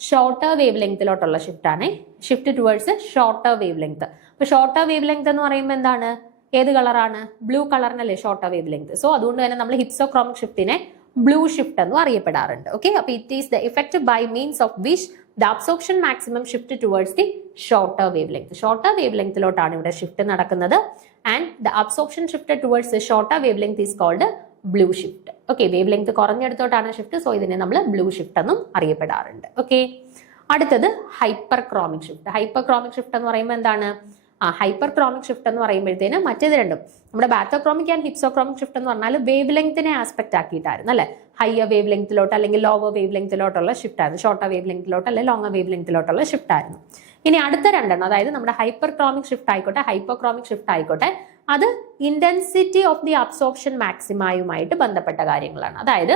ഷോർട്ടർ വേവ് ലെങ്തിലോട്ടുള്ള ഷിഫ്റ്റ് ആണ്. Shift towards shorter wavelength. അപ്പൊ ഷോർട്ടർ വേവ് ലെങ്ത് എന്ന് പറയുമ്പോൾ എന്താണ്? ഏത് കളറാണ്? ബ്ലൂ കളറിനല്ലേ ഷോർട്ടർ വേവ് ലെങ്ത്. സോ അതുകൊണ്ട് തന്നെ നമ്മൾ ഹിപ്സോക്രോമിക് ഷിഫ്റ്റിനെ ബ്ലൂ ഷിഫ്റ്റ് എന്നും അറിയപ്പെടാറുണ്ട്. ഓക്കെ, അപ്പൊ it is the effect by means of which the absorption maximum shift towards the shorter wavelength. Shorter wave ലെങ്തിലോട്ടാണ് ഇവിടെ ഷിഫ്റ്റ് നടക്കുന്നത്. And the absorption shift towards the shorter wavelength is called blue shift. Okay, wavelength കുറഞ്ഞെടുത്തോട്ടാണ് shift. So ഇതിനെ നമ്മൾ blue shift എന്നും അറിയപ്പെടാറുണ്ട്. Okay, അടുത്തത് ഹൈപ്പർക്രോമിക് shift. Hyperchromic shift എന്ന് പറയുമ്പോൾ എന്താണ്? ഹൈപ്പർക്രോമിക് ഷിഫ്റ്റ് എന്ന് പറയുമ്പോഴത്തേന് മറ്റേത് രണ്ടും നമ്മുടെ ബാത്തോക്രോമിക് ആൻഡ് ഹിപ്സോക്രോമിക് ഷിഫ്റ്റ് എന്ന് പറഞ്ഞാൽ വേവ് ലെങ്തിനെ ആസ്പെക്ട് ആക്കിയിട്ടായിരുന്നു, അല്ലെ? ഹയർ വേവ് ലെങ്തിലോട്ട് അല്ലെങ്കിൽ ലോവർ വേവ് ലെങ്തിലോട്ടുള്ള ഷിഫ്റ്റ് ആയിരുന്നു. ഷോർട്ടർ വേവ് ലെങ്തിലോട്ട് അല്ലെങ്കിൽ ലോങ്ങർ വേവ് ലെങ്തിലോട്ടുള്ള ഷിഫ്റ്റ് ആയിരുന്നു. ഇനി അടുത്ത രണ്ടെണ്ണം, അതായത് നമ്മുടെ ഹൈപ്പർക്രോമിക് ഷിഫ്റ്റ് ആയിക്കോട്ടെ, ഹൈപ്പോക്രോമിക് ഷിഫ്റ്റ് ആയിക്കോട്ടെ, അത് ഇന്റൻസിറ്റി ഓഫ് ദി അബ്സോർപ്ഷൻ മാക്സിമയുമായിട്ട് ബന്ധപ്പെട്ട കാര്യങ്ങളാണ്. അതായത്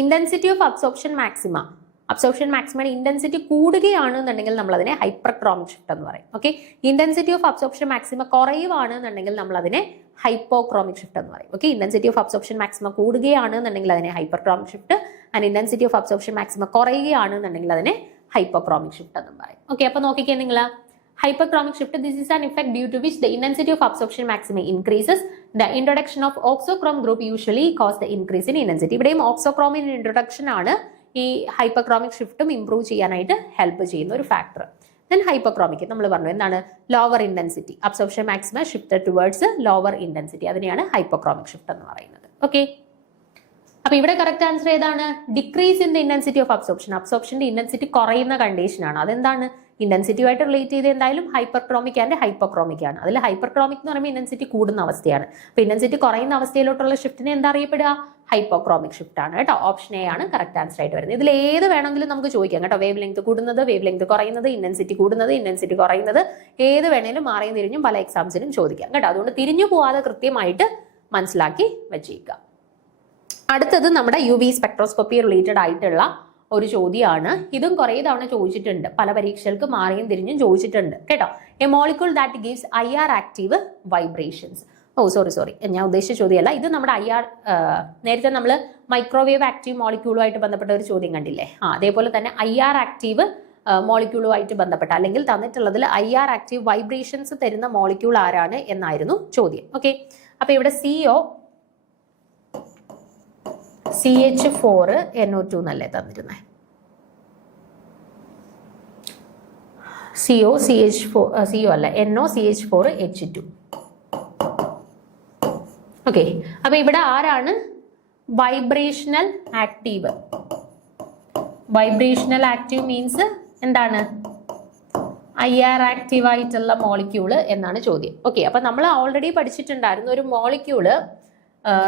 ഇന്റൻസിറ്റി ഓഫ് അബ്സോർപ്ഷൻ മാക്സിമയുടെ ഇന്റൻസിറ്റി കൂടുകയാണെന്നുണ്ടെങ്കിൽ നമ്മൾ അതിനെ ഹൈപ്പർക്രോമിക് ഷിഫ്റ്റ് എന്ന് പറയും. Okay, intensity of absorption maxima കുറയുവാണെന്നുണ്ടെങ്കിൽ നമ്മൾ അതിനെ ഹൈപ്പോക്രോമിക് ഷിഫ്റ്റ് എന്ന് പറയും. Okay, intensity of absorption maxima കൂടുകയാണെന്നുണ്ടെങ്കിൽ അതിനെ hyperchromic shift, and intensity of absorption maxima കുറയുകയാണെന്നുണ്ടെങ്കിൽ അതിനെ ഹൈപ്പോക്രോമിക് ഷിഫ്റ്റ് എന്ന് പറയും. ഓക്കെ, അപ്പൊ നോക്കിക്കേ നിങ്ങൾ, hyperchromic shift, this is an effect due to which the intensity of absorption maximum increases. The introduction of oxochrome group usually cause the increase in intensity. ഇവിടെയും ഓക്സോക്രോമിന്റെ introduction ആണ് ഈ ഹൈപ്പർക്രോമിക് ഷിഫ്റ്റും ഇംപ്രൂവ് ചെയ്യാനായിട്ട് help ചെയ്യുന്ന ഒരു ഫാക്ടർ. ദെൻ ഹൈപ്പർക്രോമിക് നമ്മൾ പറഞ്ഞു എന്താണ്? Lower intensity, absorption maximum shift towards lower intensity, അതിനെയാണ് ഹൈപ്പർക്രോമിക് ഷിഫ്റ്റ് എന്ന് പറയുന്നത്. ഓക്കെ, അപ്പൊ ഇവിടെ കറക്റ്റ് ആൻസർ ഏതാണ്? Decrease in the intensity of absorption. അബ്സോർപ്ഷന്റെ ഇന്റൻസിറ്റി കുറയുന്ന കണ്ടീഷൻ ആണ്. അതെന്താണ്? ഇന്റൻസിറ്റിയുമായിട്ട് റിലേറ്റ് ചെയ്ത് എന്തായാലും ഹൈപ്പർക്രോമിക് ആൻഡ് ഹൈപ്പോക്രോമിക് ആണ്. അതിൽ ഹൈപ്പർക്രോമിക് എന്ന് പറയുമ്പോൾ ഇന്റൻസിറ്റി കൂടുന്ന അവസ്ഥയാണ്. അപ്പൊ ഇന്റൻസിറ്റി കുറയുന്ന അവസ്ഥയിലോട്ടുള്ള ഷിഫ്റ്റിനെ എന്താ അറിയപ്പെടുക? ഹൈപ്പോക്രോമിക് ഷിഫ്റ്റ് ആണ് കേട്ടോ. ഓപ്ഷൻ എ ആണ് കറക്റ്റ് ആൻസർ ആയിട്ട് വരുന്നത്. ഇതിൽ ഏത് വേണമെങ്കിലും നമുക്ക് ചോദിക്കാം കേട്ടോ. വേവ് ലെങ്ത് കൂടുന്നത്, വേവ് ലെങ്ത് കുറയുന്നത്, ഇന്റൻസിറ്റി കൂടുന്നത്, ഇന്റൻസിറ്റി കുറയുന്നത്, ഏത് വേണേലും മാറിയും തിരിഞ്ഞും പല എക്സാംസിനും ചോദിക്കാം കേട്ടോ. അതുകൊണ്ട് തിരിഞ്ഞു പോവാതെ കൃത്യമായിട്ട് മനസ്സിലാക്കി വെച്ചേക്കുക. അടുത്തത് നമ്മുടെ UV സ്പെക്ട്രോസ്കോപ്പി റിലേറ്റഡ് ആയിട്ടുള്ള ഒരു ചോദ്യമാണ്. ഇതും കുറേ തവണ ചോദിച്ചിട്ടുണ്ട്, പല പരീക്ഷകൾക്ക് മാറിയും തിരിഞ്ഞും ചോദിച്ചിട്ടുണ്ട് കേട്ടോ. A molecule that gives IR active vibrations. Sorry ഞാൻ ഉദ്ദേശിച്ച ചോദ്യമല്ല ഇത്. നമ്മുടെ IR നേരത്തെ നമ്മൾ മൈക്രോവേവ് ആക്റ്റീവ് മോളിക്യൂളുമായിട്ട് ബന്ധപ്പെട്ട ഒരു ചോദ്യം കണ്ടില്ലേ? അതേപോലെ തന്നെ IR ആക്റ്റീവ് മോളിക്യൂളുമായിട്ട് ബന്ധപ്പെട്ട അല്ലെങ്കിൽ തന്നിട്ടുള്ളതിൽ IR ആക്റ്റീവ് വൈബ്രേഷൻസ് തരുന്ന മോളിക്യൂൾ ആരാണ് എന്നായിരുന്നു ചോദ്യം. ഓക്കെ, അപ്പൊ ഇവിടെ CH4NO2 എന്നല്ലേ തന്നിരുന്നത്? CO അല്ല, NOCH4H2. ഓക്കെ, അപ്പൊ ഇവിടെ ആരാണ് vibrational active? Vibrational active means എന്താണ്? IR ആക്റ്റീവ് ആയിട്ടുള്ള മോളിക്യൂള് എന്നാണ് ചോദ്യം. ഓക്കെ, അപ്പൊ നമ്മൾ ഓൾറെഡി പഠിച്ചിട്ടുണ്ടായിരുന്നു ഒരു മോളിക്യൂള്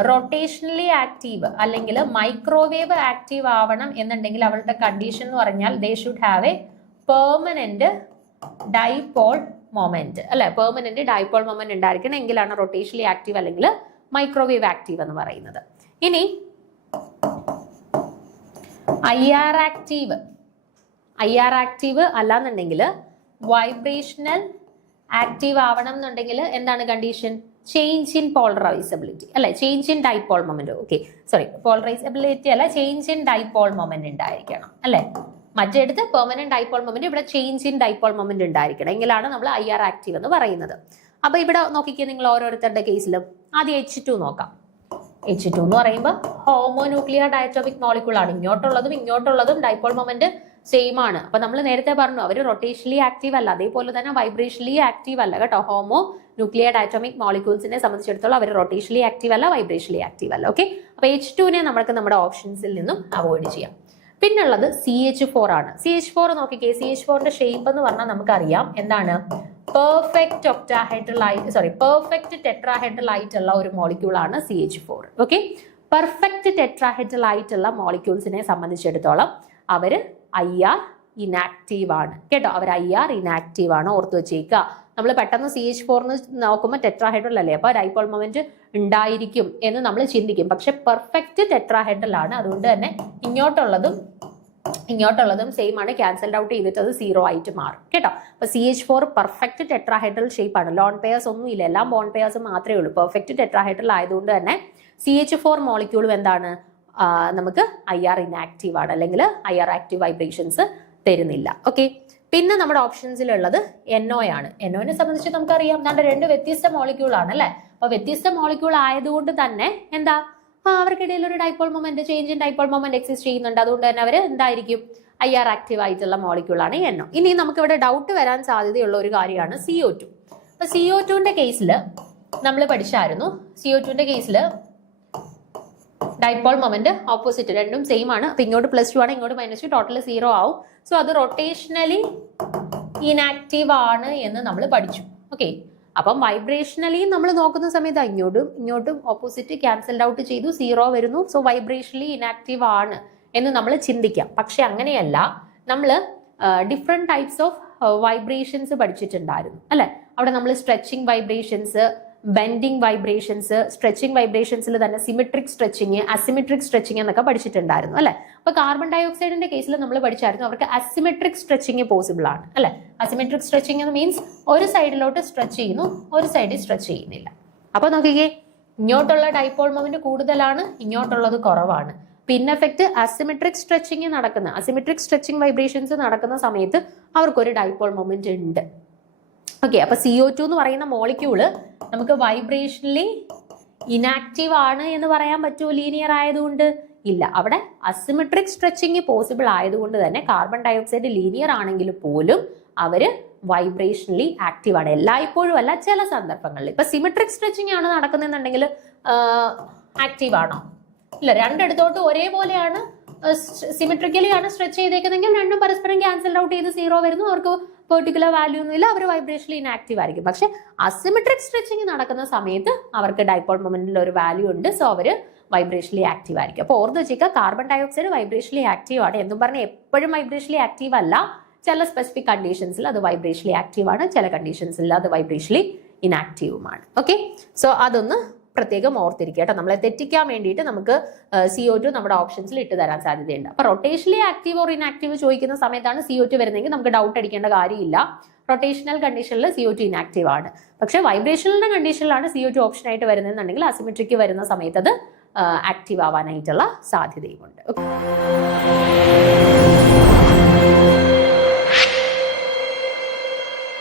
റൊട്ടേഷണലി ആക്റ്റീവ് അല്ലെങ്കിൽ മൈക്രോവേവ് ആക്റ്റീവ് ആവണം എന്നുണ്ടെങ്കിൽ അവളുടെ കണ്ടീഷൻ എന്ന് പറഞ്ഞാൽ they should have a permanent dipole moment അല്ലെ? പെർമനന്റ് ഡൈപോൾ മൊമെന്റ് ഉണ്ടായിരിക്കണം, എങ്കിലാണ് റൊട്ടേഷണലി ആക്റ്റീവ് അല്ലെങ്കിൽ മൈക്രോവേവ് ആക്റ്റീവ് എന്ന് പറയുന്നത്. ഇനി IR ആക്റ്റീവ് അല്ലാന്നുണ്ടെങ്കിൽ വൈബ്രേഷണൽ ആക്റ്റീവ് ആവണം എന്നുണ്ടെങ്കിൽ എന്താണ് കണ്ടീഷൻ? ചേഞ്ച് ഇൻ പോളറൈസബിലിറ്റി അല്ലെ? Change in dipole moment. Okay, sorry, polarisability അല്ല, ചേഞ്ച് ഇൻ ഡൈപോൾ മൊമെന്റ് ഉണ്ടായിരിക്കണം അല്ലെ? മറ്റെടുത്ത് പെർമനന്റ് ഡൈപോൾ മൊമെന്റ്, ഇവിടെ ചേഞ്ച് ഇൻ ഡൈപോൾ മൊമെന്റ് ഉണ്ടായിരിക്കണം, എങ്കിലാണ് നമ്മൾ IR ആക്റ്റീവ് എന്ന് പറയുന്നത്. അപ്പൊ ഇവിടെ നോക്കിക്കേ നിങ്ങൾ ഓരോരുത്തരുടെ കേസിലും. ആദ്യം H2 നോക്കാം. H2 എന്ന് പറയുമ്പോൾ ഹോമോന്യൂക്ലിയർ ഡയറ്റോമിക് മോളിക്യൂൾ ആണ്. ഇങ്ങോട്ടുള്ളതും ഡൈപോൾ മൊമെന്റ് സെയിം ആണ്. അപ്പൊ നമ്മൾ നേരത്തെ പറഞ്ഞു അവർ റൊട്ടേഷണലി ആക്റ്റീവ് അല്ല, അതേപോലെ തന്നെ വൈബ്രേഷണലി ആക്റ്റീവ് അല്ല കേട്ടോ. ഹോമോ ന്യൂക്ലിയർ ഡയറ്റോമിക് മോളിക്യൂൾസിനെ സംബന്ധിച്ചിടത്തോളം അവർ റൊട്ടേഷണലി ആക്റ്റീവ് അല്ല, വൈബ്രേഷണലി ആക്റ്റീവ് അല്ല. ഓക്കെ, അപ്പൊ H2നെ നമുക്ക് നമ്മുടെ ഓപ്ഷൻസിൽ നിന്നും അവോയ്ഡ് ചെയ്യാം. പിന്നുള്ളത് CH4 ആണ്. CH4 നോക്കിക്കേ. CH4ന്റെ ഷേപ്പ് എന്ന് പറഞ്ഞാൽ നമുക്കറിയാം എന്താണ്? പെർഫെക്റ്റ് ടെട്രാഹെഡ്രൽ ആയിട്ടുള്ള ഒരു മോളിക്യൂൾ ആണ് CH4. ഓക്കെ, പെർഫെക്റ്റ് ടെട്രാഹെഡ്രൽ ആയിട്ടുള്ള മോളിക്യൂൾസിനെ സംബന്ധിച്ചിടത്തോളം അവര് IR ഇനാക്റ്റീവ് ആണ് കേട്ടോ. അവർ IR ഇനാക്റ്റീവ് ആണ്, ഓർത്ത് വെച്ചേക്കുക. നമ്മൾ പെട്ടെന്ന് CH4 നോക്കുമ്പോൾ ടെട്രാഹെഡ്രൽ അല്ലേ, അപ്പൊ ഡൈപോൾ മൊമെന്റ് ഉണ്ടായിരിക്കും എന്ന് നമ്മൾ ചിന്തിക്കും. പക്ഷെ പെർഫെക്റ്റ് ടെട്രാഹെഡ്രൽ ആണ്, അതുകൊണ്ട് തന്നെ ഇങ്ങോട്ടുള്ളതും സെയിം ആണ്. ക്യാൻസൽഡ് ഔട്ട് ചെയ്തിട്ട് അത് 0 ആയിട്ട് മാറും കേട്ടോ. അപ്പൊ CH4 പെർഫെക്റ്റ് ടെട്രാഹെഡ്രൽ ഷേപ്പ് ആണ്. ലോൺ പെയർസ് ഒന്നും ഇല്ല, എല്ലാം ബോണ്ട് പെയർസ് മാത്രമേ ഉള്ളൂ. പെർഫെക്റ്റ് ടെട്രാഹെഡ്രൽ ആയതുകൊണ്ട് തന്നെ CH4 മോളിക്യൂളും എന്താണ്? നമുക്ക് IR ഇനാക്റ്റീവ് ആണ്, അല്ലെങ്കിൽ IR ആക്റ്റീവ് വൈബ്രേഷൻസ് തരുന്നില്ല. ഓക്കെ, പിന്നെ നമ്മുടെ ഓപ്ഷൻസിലുള്ളത് NO ആണ്. NOനെ സംബന്ധിച്ച് നമുക്കറിയാം രണ്ട് വ്യത്യസ്ത മോളിക്യൂൾ ആണ് അല്ലെ? അപ്പൊ വ്യത്യസ്ത മോളിക്യൂൾ ആയതുകൊണ്ട് തന്നെ എന്താ, അവർക്കിടയിൽ ഒരു dipole moment, change in dipole moment exist ചെയ്യുന്നുണ്ട്. അതുകൊണ്ട് തന്നെ അവർ എന്തായിരിക്കും? IR ആക്റ്റീവ് ആയിട്ടുള്ള മോളിക്യൂൾ ആണ് NO. ഇനി നമുക്ക് ഇവിടെ ഡൗട്ട് വരാൻ സാധ്യതയുള്ള ഒരു കാര്യമാണ് CO2. അപ്പൊ CO2ന്റെ കേസിൽ നമ്മൾ പഠിച്ചായിരുന്നു. CO2ന്റെ കേസിൽ ഡൈപോൾ മൊമെന്റ് ഓപ്പോസിറ്റ്, രണ്ടും സെയിം ആണ്. അപ്പൊ ഇങ്ങോട്ട് +2 ആണ്, ഇങ്ങോട്ട് -2, ടോട്ടൽ 0 ആവും. സോ അത് റൊട്ടേഷണലി ഇനാക്റ്റീവ് ആണ് എന്ന് നമ്മൾ പഠിച്ചു. ഓക്കെ, അപ്പം വൈബ്രേഷണലി നമ്മൾ നോക്കുന്ന സമയത്ത് ഇങ്ങോട്ടും ഓപ്പോസിറ്റ് ക്യാൻസൽഡ് ഔട്ട് ചെയ്തു, 0 വരുന്നു. സോ വൈബ്രേഷണലി ഇനാക്റ്റീവ് ആണ് എന്ന് നമ്മൾ ചിന്തിക്കാം. പക്ഷെ അങ്ങനെയല്ല, നമ്മൾ ഡിഫറെന്റ് ടൈപ്സ് ഓഫ് വൈബ്രേഷൻസ് പഠിച്ചിട്ടുണ്ടായിരുന്നു അല്ലെ? അവിടെ നമ്മൾ stretching vibrations, bending vibrations, stretching വൈബ്രേഷൻസിൽ തന്നെ സിമെട്രിക് സ്ട്രെച്ചിങ്, അസിമെട്രിക് സ്ട്രെച്ചിങ് എന്നൊക്കെ പഠിച്ചിട്ടുണ്ടായിരുന്നു അല്ലെ? അപ്പൊ കാർബൺ ഡയോക്സൈഡിന്റെ കേസിൽ നമ്മൾ പഠിച്ചായിരുന്നു അവർക്ക് അസിമെട്രിക് സ്ട്രെച്ചിങ് പോസിബിൾ ആണ് അല്ലെ? അസിമെട്രിക് സ്ട്രെച്ചിങ് എന്ന് മീൻസ് ഒരു സൈഡിലോട്ട് സ്ട്രെച്ച് ചെയ്യുന്നു, ഒരു സൈഡിൽ സ്ട്രെച്ച് ചെയ്യുന്നില്ല. അപ്പൊ നോക്കിക്കേ, ഇങ്ങോട്ടുള്ള ഡൈപോൾ മൊമെന്റ് കൂടുതലാണ്, ഇങ്ങോട്ടുള്ളത് കുറവാണ്. പിന്നെ എഫക്ട് അസിമെട്രിക് സ്ട്രെച്ചിങ് വൈബ്രേഷൻസ് നടക്കുന്ന സമയത്ത് അവർക്കൊരു ഡൈപോൾ മൊമെന്റ് ഉണ്ട്. ഓക്കെ, അപ്പൊ CO2 എന്ന് പറയുന്ന മോളിക്യൂള് നമുക്ക് വൈബ്രേഷണലി ഇനാക്റ്റീവ് ആണ് എന്ന് പറയാൻ പറ്റുമോ ലീനിയർ ആയതുകൊണ്ട്? ഇല്ല. അവിടെ അസിമെട്രിക് സ്ട്രെച്ചിങ് പോസിബിൾ ആയതുകൊണ്ട് തന്നെ കാർബൺ ഡയോക്സൈഡ് ലീനിയർ ആണെങ്കിൽ പോലും അവര് വൈബ്രേഷണലി ആക്റ്റീവ് ആണ്. എല്ലായ്പ്പോഴും അല്ല, ചില സന്ദർഭങ്ങളിൽ. ഇപ്പൊ സിമെട്രിക് സ്ട്രെച്ചിങ് ആണ് നടക്കുന്നുണ്ടെങ്കിൽ ആക്റ്റീവ് ആണോ? ഇല്ല, രണ്ടിടത്തോട്ട് ഒരേപോലെയാണ് സിമെട്രിക്കലി ആണ് സ്ട്രെച്ച് ചെയ്തേക്കുന്നതെങ്കിൽ രണ്ടും പരസ്പരം ക്യാൻസൽ ഔട്ട് ചെയ്ത് 0 വരുന്നു. അവർക്ക് പെർട്ടിക്കുലർ വാല്യൂ ഒന്നുമില്ല, അവർ വൈബ്രേഷനിൽ ഇനാക്റ്റീവ് ആയിരിക്കും. പക്ഷെ അസിമെട്രിക് സ്ട്രെച്ചിങ് നടക്കുന്ന സമയത്ത് അവർക്ക് ഡൈപോൾ മൊമെന്റിൽ ഒരു വാല്യൂ ഉണ്ട്. സോ അവർ വൈബ്രേഷനിലി ആക്റ്റീവ് ആയിരിക്കും. അപ്പോൾ ഓർത്ത് വെച്ചേക്കുക, കാർബൺ ഡയോക്സൈഡ് വൈബ്രേഷനിലി ആക്റ്റീവ് ആണ് എന്നും പറഞ്ഞ് എപ്പോഴും വൈബ്രേഷനിലി ആക്റ്റീവ് അല്ല. ചില സ്പെസിഫിക് കണ്ടീഷൻസിൽ അത് വൈബ്രേഷനിലി ആക്റ്റീവ് ആണ്, ചില കണ്ടീഷൻസിൽ അത് വൈബ്രേഷനിലി ഇനാക്റ്റീവുമാണ്. ഓക്കെ, സോ അതൊന്ന് പ്രത്യേകം ഓർത്തിരിക്കുക കേട്ടോ. നമ്മളെ തെറ്റിക്കാൻ വേണ്ടിയിട്ട് നമുക്ക് CO2 നമ്മുടെ ഓപ്ഷൻസിൽ ഇട്ട് തരാൻ സാധ്യതയുണ്ട്. അപ്പൊ റൊട്ടേഷനിലി ആക്റ്റീവ് ഓർ ഇനാക്റ്റീവ് ചോദിക്കുന്ന സമയത്താണ് CO2 വരുന്നതെങ്കിൽ നമുക്ക് ഡൗട്ട് അടിക്കേണ്ട കാര്യമില്ല. റൊട്ടേഷണൽ കണ്ടീഷനിൽ CO2 ഇനാക്റ്റീവ് ആണ്. പക്ഷെ വൈബ്രേഷണൽ കണ്ടീഷനിലാണ് CO2 ഓപ്ഷൻ ആയിട്ട് വരുന്നതെന്നുണ്ടെങ്കിൽ അസിമെട്രിക്ക് വരുന്ന സമയത്ത് അത് ആക്റ്റീവ് ആവാനായിട്ടുള്ള സാധ്യതയുമുണ്ട്. ഓക്കെ.